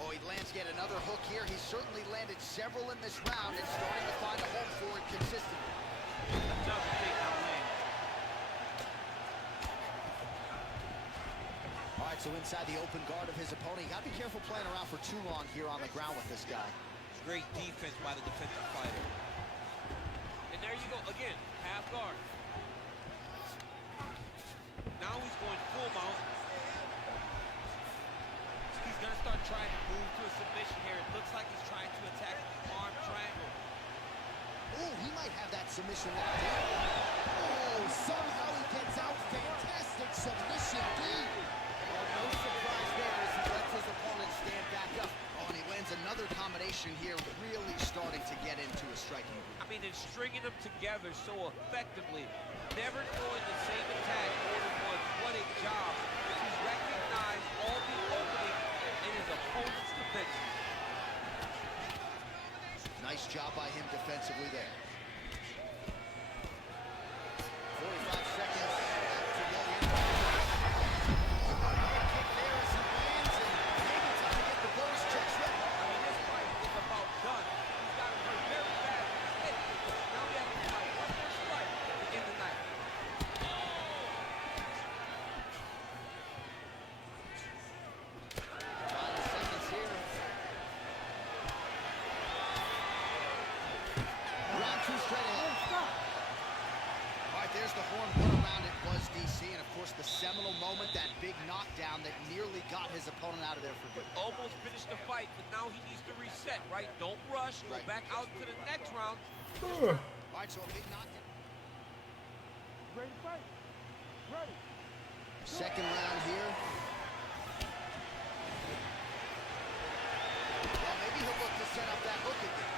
Oh, he lands yet another hook here. He's certainly landed several in this round and starting to find a home for it consistently. Another takedown land. All right, so inside the open guard of his opponent. You got to be careful playing around for too long here on the ground with this guy. Great defense by the defensive fighter. And there you go, again, half guard. Now he's going full mount. He's going to start trying to move to a submission here. It looks like he's trying to attack arm triangle. Oh, he might have that submission locked in. Oh, somehow he gets out. Fantastic submission, D. Well, no surprise there as he lets his opponent stand back up. Oh, and he lands another combination here, really starting to get into a striking groove. I mean, it's stringing them together so effectively. Never throwing the same attack more than once. What a job. He's recognized all the openings in his opponent's defense. Nice job by him defensively there. 45 seconds to go in. Kick there as he lands and maybe time to get the bonus checks ready. I mean, this fight is about done. He's got him hurt very bad. Now we have to fight one more strike to end the night. 5 seconds here. Round 2 and what around it was, DC, and of course the seminal moment, that big knockdown that nearly got his opponent out of there for good. Almost finished the fight, but now he needs to reset, right? Don't rush. Go back out to the next round. All right, so a big knockdown. Ready to fight? Ready. Second round here. Well, maybe he'll look to set up that hook again.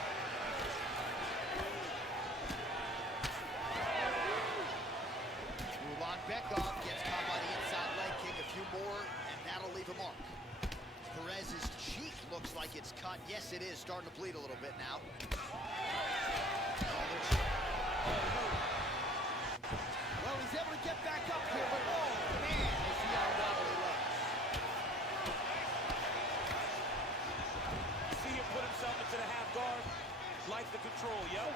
Bekov gets caught by the inside leg kick. A few more, and that'll leave a mark. Perez's cheek looks like it's cut. Yes, it is. Starting to bleed a little bit now. Well, he's able to get back up here, but oh, man, is he on wobbly legs. See him put himself into the half guard. Like the control, yo.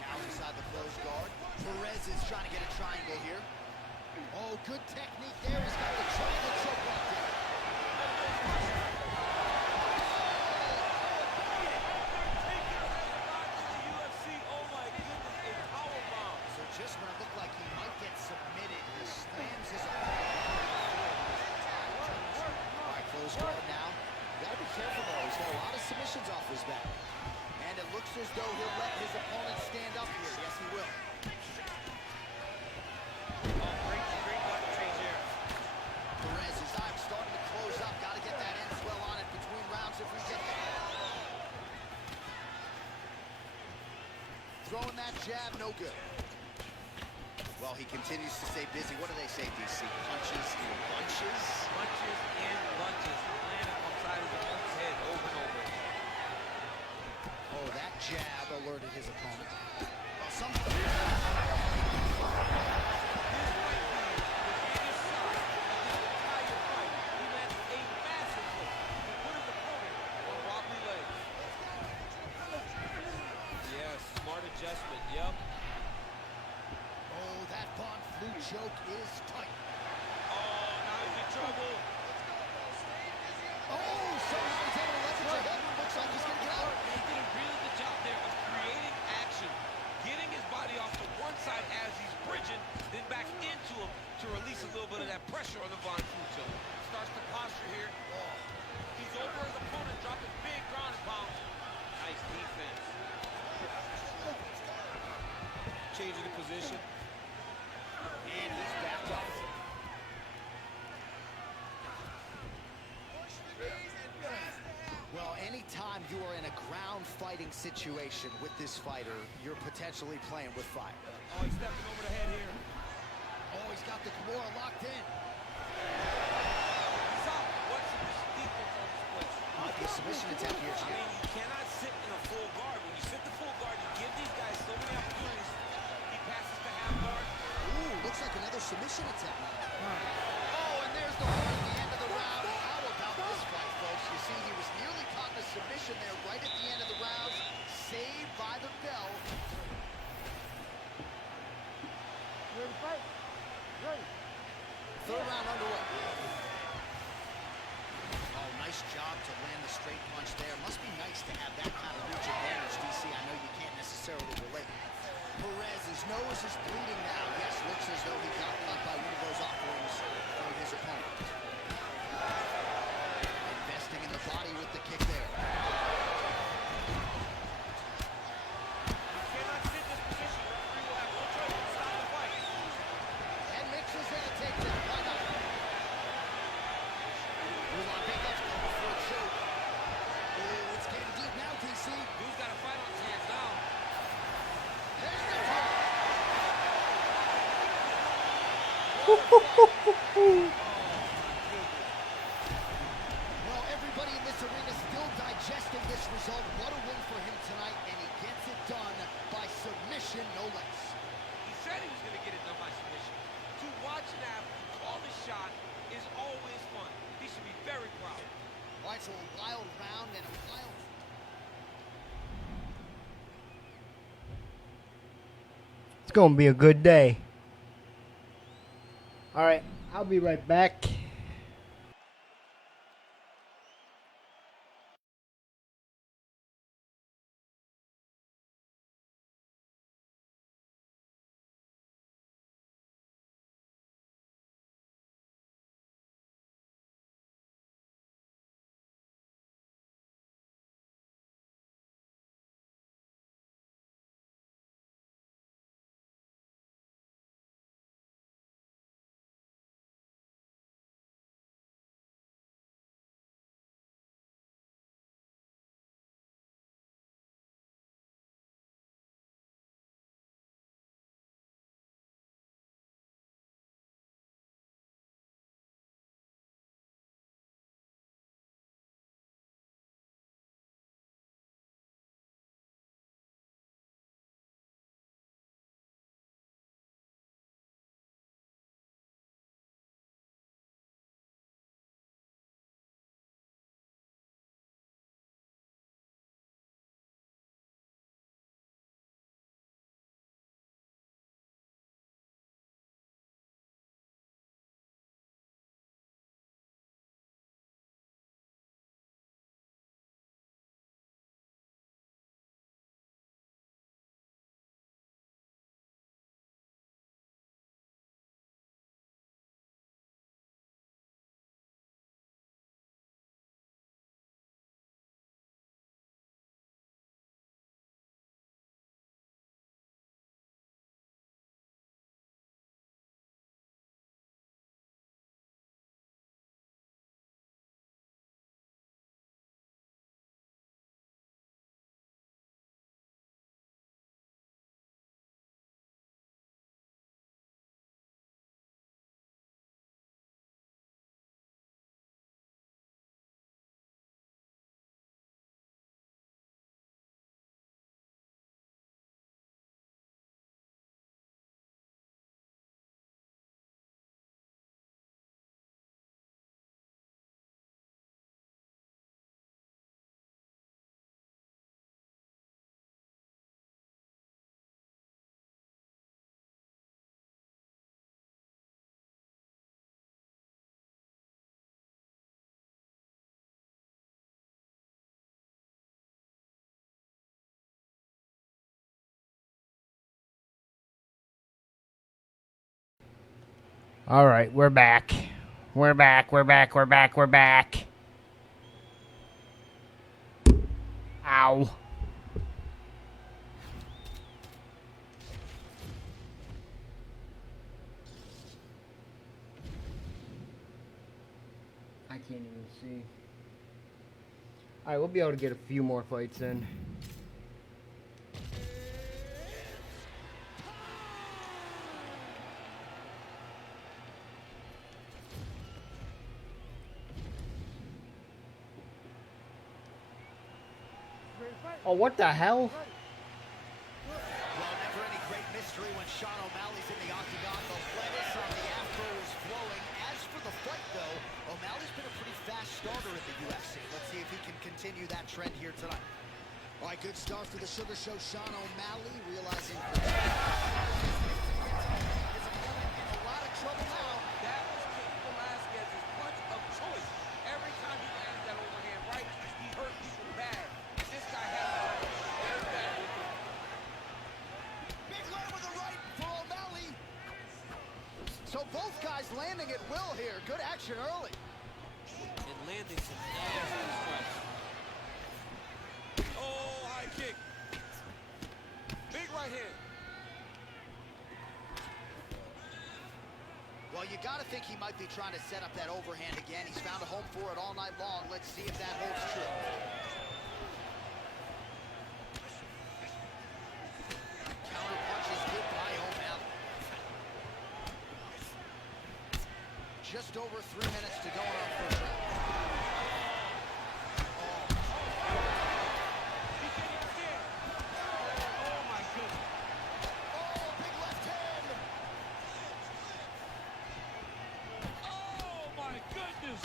Now inside the closed guard. Perez is trying to get a triangle here. Oh, good technique there. He's got the triangle choke locked in. So just when it looked like he might get submitted, he slams his All right, closed guard now. You gotta be careful though. He's got a lot of submissions off his back. And it looks as though he'll let his opponent stand up here. Yes, he will. Perez's eyes starting to close up. Got to get that end swell on it between rounds if we get there. Throwing that jab, no good. Well, he continues to stay busy. What do they say, DC? Punches in bunches? Punches and lunges. Landing outside of the opponent's head over and over. Oh, that jab alerted his opponent. Well, some... Adjustment, yep. Oh, that Von Flue choke is tight. Oh, now he's in trouble. Oh, somehow he's able to leverage ahead. Looks like he's going to get out. He did a really good job there of creating action, getting his body off to one side as he's bridging, then back into him to release a little bit of that pressure on the Von Flue choke. Starts the posture here. Oh. He's over his opponent, dropping big ground and pound. Nice defense. Changing the position. And he's back up. Well, anytime you are in a ground fighting situation with this fighter, you're potentially playing with fire. Oh, he's stepping over the head here. Oh, he's got the Kimura locked in. He's out. What's the defense on this place? Might be a submission attempt here, I Jim. mean, you cannot sit in a full guard. When you sit the full guard, you give these guys so many opportunities. He passes the half guard. Ooh, looks like another submission attempt. Oh, and there's the one at the end of the round. How about this fight, folks? You see, he was nearly caught in a submission there right at the end of the round. Saved by the bell. Ready to fight? Ready. Third round underway. Oh, nice job to land the straight punch there. Must be nice to have that kind of reach advantage, DC. I know you can't necessarily relate. Perez's nose is bleeding now. Yes, looks as though he got caught by one of those offerings from his opponent. Investing in the body with the kick there. You cannot sit in this position. Referee will have no choice to stop the fight. And mixes in a takedown. Why not? Ulan Bekov's coming for a choke. Oh, it's getting deep now, DC. Dude's got a fight on his hands now. There's the tap. Well, everybody in this arena still digesting this result. What a win for him tonight, and he gets it done by submission, no less. He said he was going to get it done by submission. To watch an athlete call a shot is always fun. He should be very proud. All right, so a wild round and a wild... It's going to be a good day. All right, I'll be right back. All right, we're back. We're back. We're back. We're back. We're back. Ow. I can't even see. All right, we'll be able to get a few more fights in. Oh, what the hell? Well, never any great mystery when Sean O'Malley's in the octagon. The lettuce on the afro is flowing. As for the fight, though, O'Malley's been a pretty fast starter in the UFC. Let's see if he can continue that trend here tonight. All right, good start for the Sugar Show. Sean O'Malley realizing his opponent in a lot of trouble now. That was King Velasquez's punch of choice. Every time he landed that overhand right, he hurt people bad. This guy has very bad with him. Big line with a right for O'Malley. So both guys landing at will here. Good action early. And landing some nasty strikes. Oh, high kick. Big right hand. Well, you got to think he might be trying to set up that overhand again. He's found a home for it all night long. Let's see if that holds true. Counter punch is good by O'Malley. Just over 3 minutes to go in our first round. Oh, my goodness. Oh, big left hand. Oh, my goodness.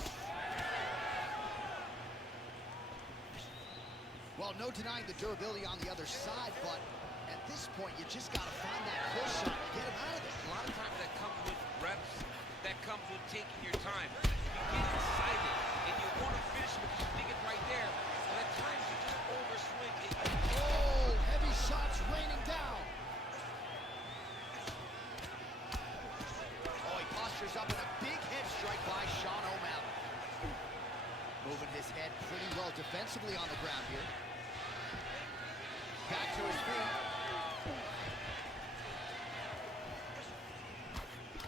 Well, no denying the durability on the other side, but at this point, you just got to find that push shot and get him out of it. A lot of times that comes with reps. That comes with taking your time. You get excited, and you want to finish because you think it's right there. But at times you just overswing it. Oh, heavy shots raining down. Oh, he postures up in a big head strike by Sean O'Malley. Moving his head pretty well defensively on the ground here. Back to his feet.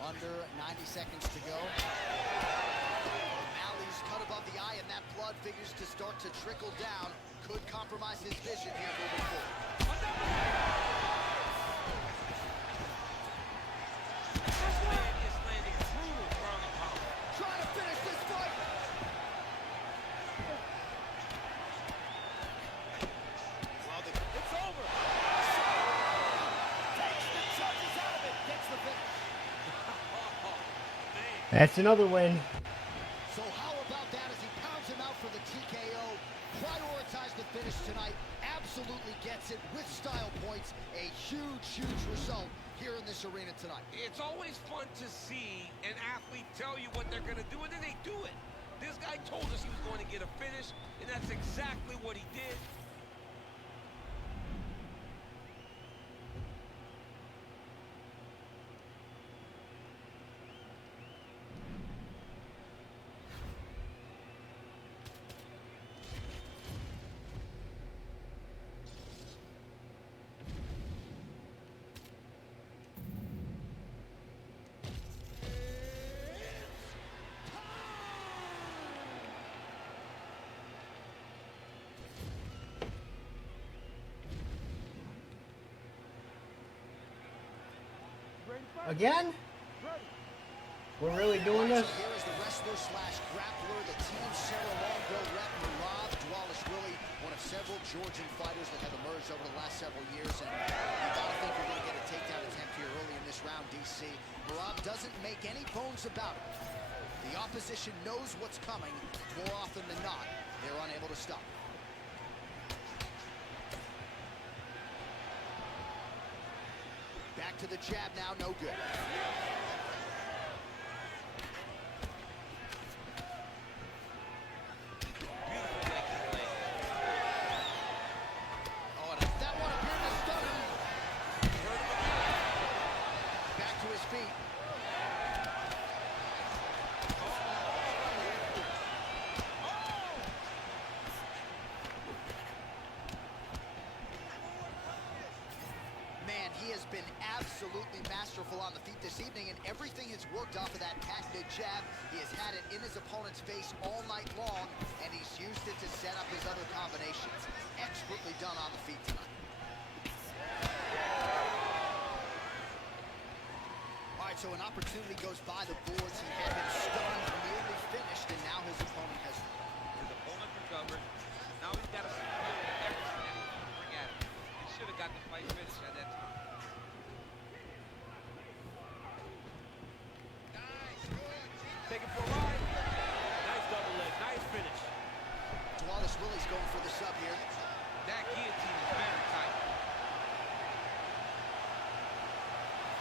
Under 90 seconds to go. O'Malley's cut above the eye, and that blood figures to start to trickle down. Could compromise his vision here moving forward. This man is landing brutal ground and pound. Trying to finish this fight. Well, it's over. Takes the charges out of it. Gets the finish. That's another win. So how about that as he pounds him out for the TKO? Prioritize the finish tonight. Absolutely gets it with style points. A huge, huge result here in this arena tonight. It's always fun to see an athlete tell you what they're going to do, and then they do it. This guy told us he was going to get a finish, and that's exactly what he did. Again? We're really doing this? Here is the wrestler slash grappler, the Team Sarah Longo rep, Murad Dwalishvili, one of several Georgian fighters that have emerged over the last several years. And you gotta think you're gonna get a takedown attempt here early in this round, DC. Murad doesn't make any bones about it. The opposition knows what's coming. More often than not, they're unable to stop. Back to the jab now, no good. Oh, and that one appeared to stun him. Back to his feet. feet this evening, and everything has worked off of that patented jab. He has had it in his opponent's face all night long, and he's used it to set up his other combinations. Expertly done on the feet tonight. All right, so an opportunity goes by the boards. He had been stunned, nearly finished, and now his opponent has... His opponent recovered. Now he's got to see everything that he's going to bring at him. He should have got the fight finished at that time. Take it for a ride. Nice double leg. Nice finish. Wallace Willie's going for the sub here. That guillotine is very tight.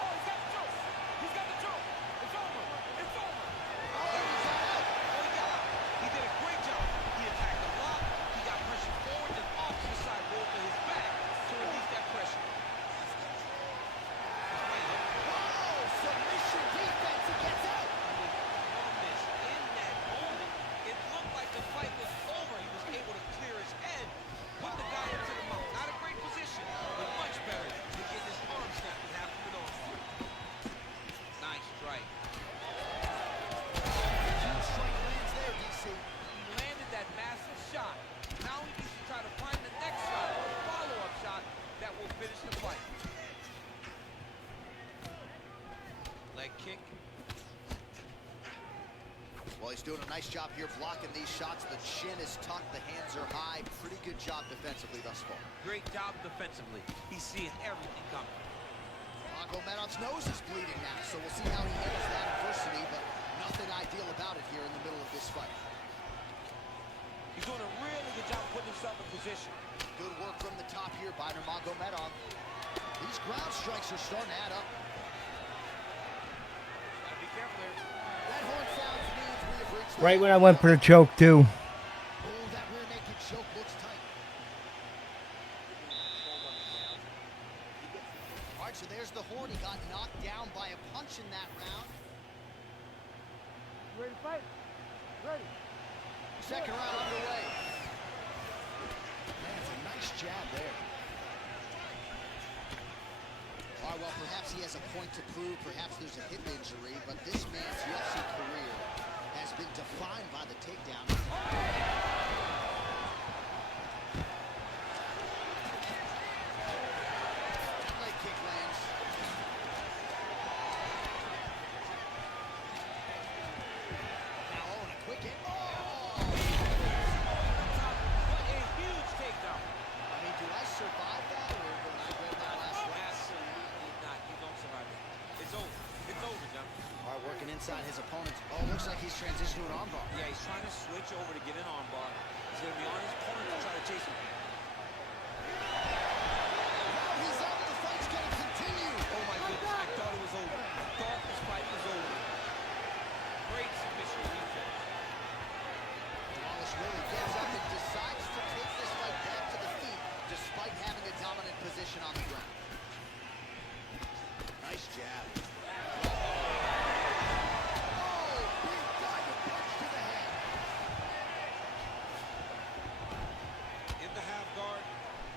Oh, he's got the choke. He's got the choke. It's over. It's over. Oh, he's out. Oh, he got out. He did a great job. He attacked the block. He got pressure forward and off to the side, rolled to his back to release that pressure. Whoa! Submission defense. He gets out. In that moment, it looked like the fight was over. He was able to clear his head, put the guy into the mount. Not a great position, but much better to get his arm snapped and have him on. Nice strike. Huge strike lands there, DC. He landed that massive shot. Now he needs to try to find the next shot or a follow-up shot that will finish the fight. Leg kick. Well, he's doing a nice job here blocking these shots. The chin is tucked, the hands are high. Pretty good job defensively thus far. Great job defensively. He's seeing everything coming. Magomedov's nose is bleeding now, so we'll see how he handles that adversity, but nothing ideal about it here in the middle of this fight. He's doing a really good job putting himself in position. Good work from the top here by Nurmagomedov. These ground strikes are starting to add up. Gotta be careful there. That horn sounds means we have reached the Right when I went for the choke, too. Oh, that rear naked choke looks tight. All right, so there's the horn. He got knocked down by a punch in that round. You ready to fight? Ready. Second round underway. Man, it's a nice jab there. All right, well, perhaps he has a point to prove. Perhaps there's a hip injury, but this man's UFC career has been defined by the takedown. Leg kick lands. Now, oh, and a quick hit. Oh! What a huge takedown. I mean, do I survive that, or when I read that last round? Absolutely not. You don't survive it. It's over. It's over, John. All right, working inside his opponent. Oh, looks like he's transitioned to an armbar. Yeah, he's trying to switch over to get an armbar. He's going to be on his opponent to try to chase him. Now he's up. The fight's going to continue. Oh, my goodness. I thought it was over. I thought this fight was over. Great submission defense. Wallace really gets up and decides to take this fight back to the feet, despite having a dominant position on the ground. Nice jab. Oh, big diving punch to the head. In the half guard.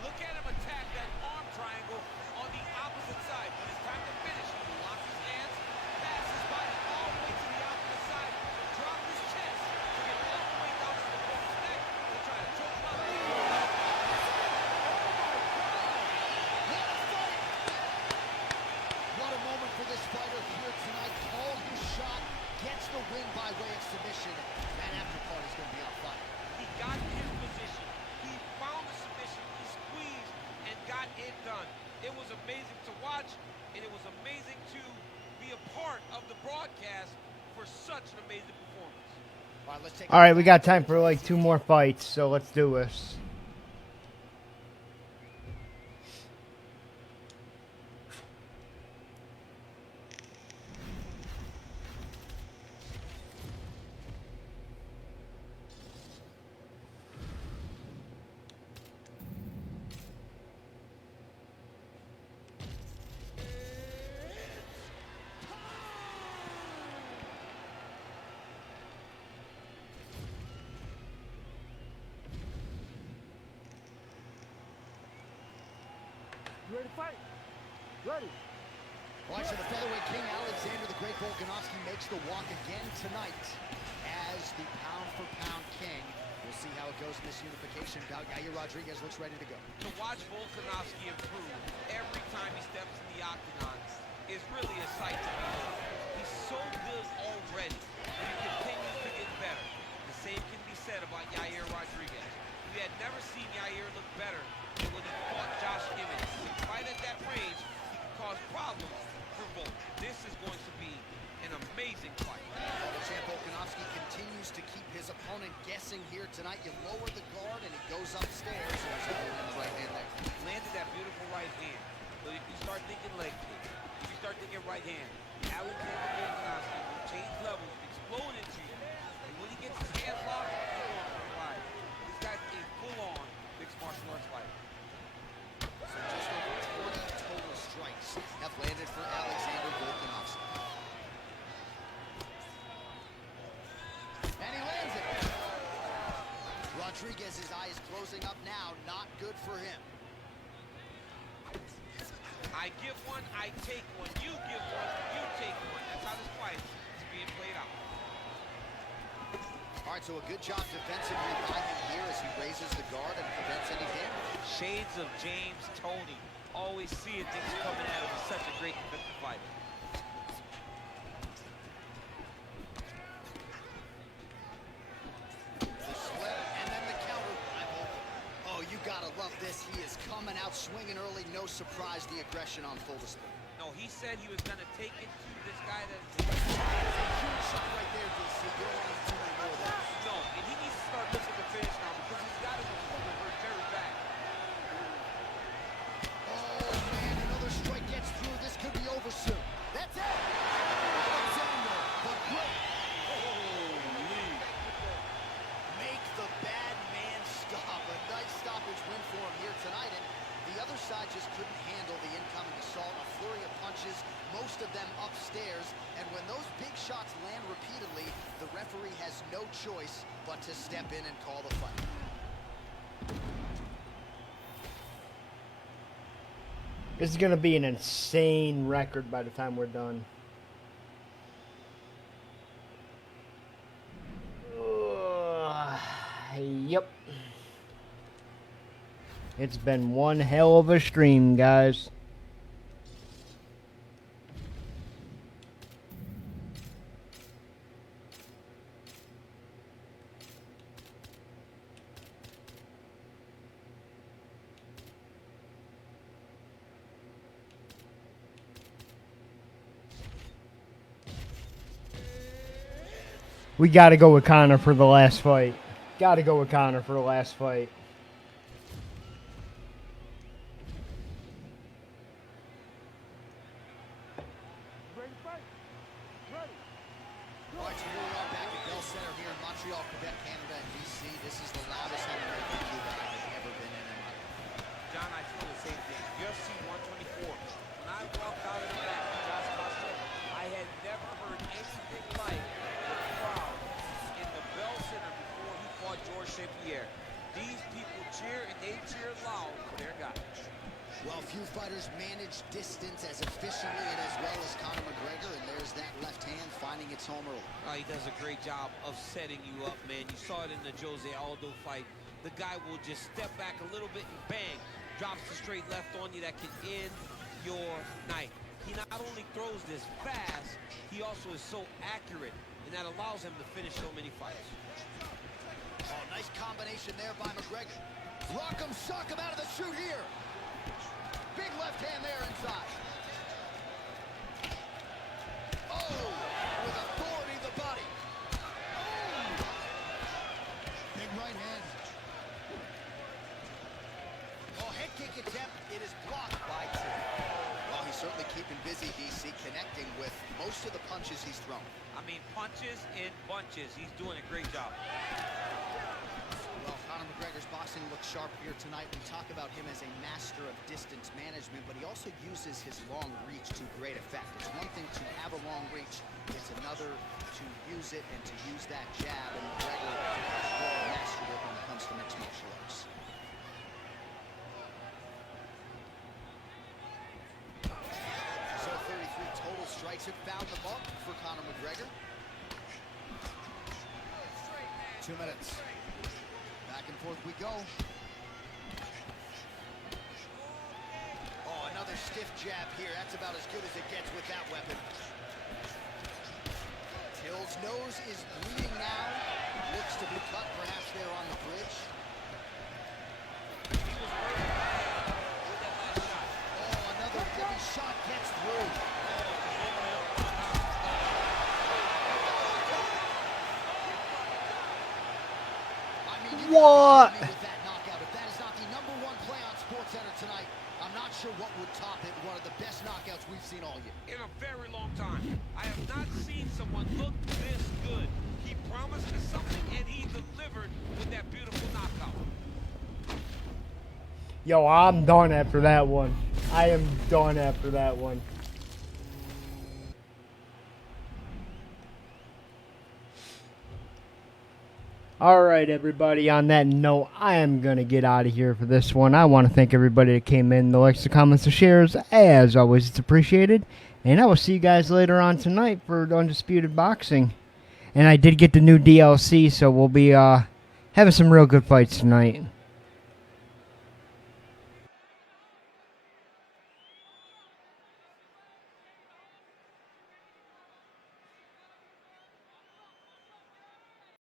Look at him attack that arm triangle on the opposite side. When it's time to finish, he locks his hands, passes his body all the way to the opposite side, drop his chest to get all the way down to the opponent's neck to try to choke him out. What a fight! What a moment for this fighter here tonight. Called his shot, gets the win by way of submission. That after party's going to be on fire. He got his position. He found the submission. He squeezed and got it done. It was amazing to watch, and it was amazing to be a part of the broadcast for such an amazing performance. All right, let's take All right, we got time for like 2 more fights, so let's do this. You ready to fight? Ready. All right, so the featherweight king, Alexander the Great Volkanovski, makes the walk again tonight as the pound-for-pound king. We'll see how it goes in this unification bout. Yair Rodriguez looks ready to go. To watch Volkanovski improve every time he steps in the octagon is really a sight to behold. He's so good already, and he continues to get better. The same can be said about Yair Rodriguez. We had never seen Yair look better than when he fought Josh Emmett. Right at that range, he can cause problems for Volk. This is going to be an amazing fight. The champ Volkanovski continues to keep his opponent guessing here tonight. You lower the guard and he goes upstairs. There's a right hand there. Landed that beautiful right hand. But if you start thinking leg kick, if you start thinking right hand, Alexander Volkanovski will change levels, explode into you. And when he gets his hands locked, he's going for the ride. This guy's a full-on mixed martial arts fighter. So just over 20 total strikes have landed for Alexander Volkanovski. And he lands it. Rodriguez's eye is closing up now. Not good for him. I give one, I take one. You give one, you take one. That's how this fight is being played out. All right, so a good job defensively by him here as he raises the guard and prevents any damage. Shades of James Toney. Always seeing things coming at him. He's such a great defensive fighter. The sweat and then the counter. Oh, you gotta love this. He is coming out swinging early. No surprise, the aggression on full display. No, he said he was going to take it to this guy that... Huge shot right there, DC. You don't want too many more of those. No, and he needs to start looking to finish now because he's got his opponent very bad. Oh, man, another strike gets through. This could be over soon. That's it. Alexander, but great. Holy. Make the bad man stop. A nice stoppage win for him here tonight. And the other side just couldn't handle the incoming assault. A flurry of punches, most of them upstairs. And when those big shots land repeatedly, the referee has no choice but to step in and call the fight. This is going to be an insane record by the time we're done. Yep. It's been one hell of a stream, guys. We got to go with Conor for the last fight. Got to go with Conor for the last fight. Ready to fight? Ready. All right, so here we are back at Bell Center here in Montreal, Quebec, Canada, and BC. This is the loudest MMA venue that I have ever been in my life. John, I feel the same thing. UFC 124. When I walked out of the back of Josh Costa, I had never heard anything like the crowd in the Bell Center before he fought George St. Pierre. These people cheer and they cheer loud for their guy. Well, few fighters manage distance as efficiently and as well as Conor McGregor, and there's that left hand finding its home early. He does a great job of setting you up, man. You saw it in the Jose Aldo fight. The guy will just step back a little bit and bang, drops the straight left on you that can end your night. He not only throws this fast, he also is so accurate, and that allows him to finish so many fights. Oh, nice combination there by McGregor. Rock him, sock him out of the chute here. Big left hand there inside. Oh, with authority the body. Oh. Big right hand. Oh, head kick attempt. It is blocked by two. Well, he's certainly keeping busy, DC, connecting with most of the punches he's thrown. I mean, punches in bunches. He's doing a great job. Well, Conor McGregor's boxing looks sharp here tonight. We talk about him as a master of distance management, but he also uses his long reach to great effect. It's one thing to have a long reach, it's another to use it and to use that jab, and McGregor has really mastered it when it comes to mixed martial arts. So 33 strikes have found the mark for Conor McGregor. 2 minutes. Back and forth we go. Oh, another stiff jab here. That's about as good as it gets with that weapon. Hill's nose is bleeding now. Looks to be cut, perhaps there on the bridge. Oh, another heavy shot gets through. I mean, you What? gotta be kidding me with that knockout. If that is not the #1 play on SportsCenter tonight, I'm not sure what would top it. One of the best knockouts we've seen all year. In a very long time. I have not seen someone look this good. He promised us something and he delivered with that beautiful knockout. Yo, I'm done after that one. I am done after that one. Alright, everybody, on that note, I am going to get out of here for this one. I want to thank everybody that came in, the likes, the comments, the shares. As always, it's appreciated. And I will see you guys later on tonight for Undisputed Boxing. And I did get the new DLC, so we'll be having some real good fights tonight.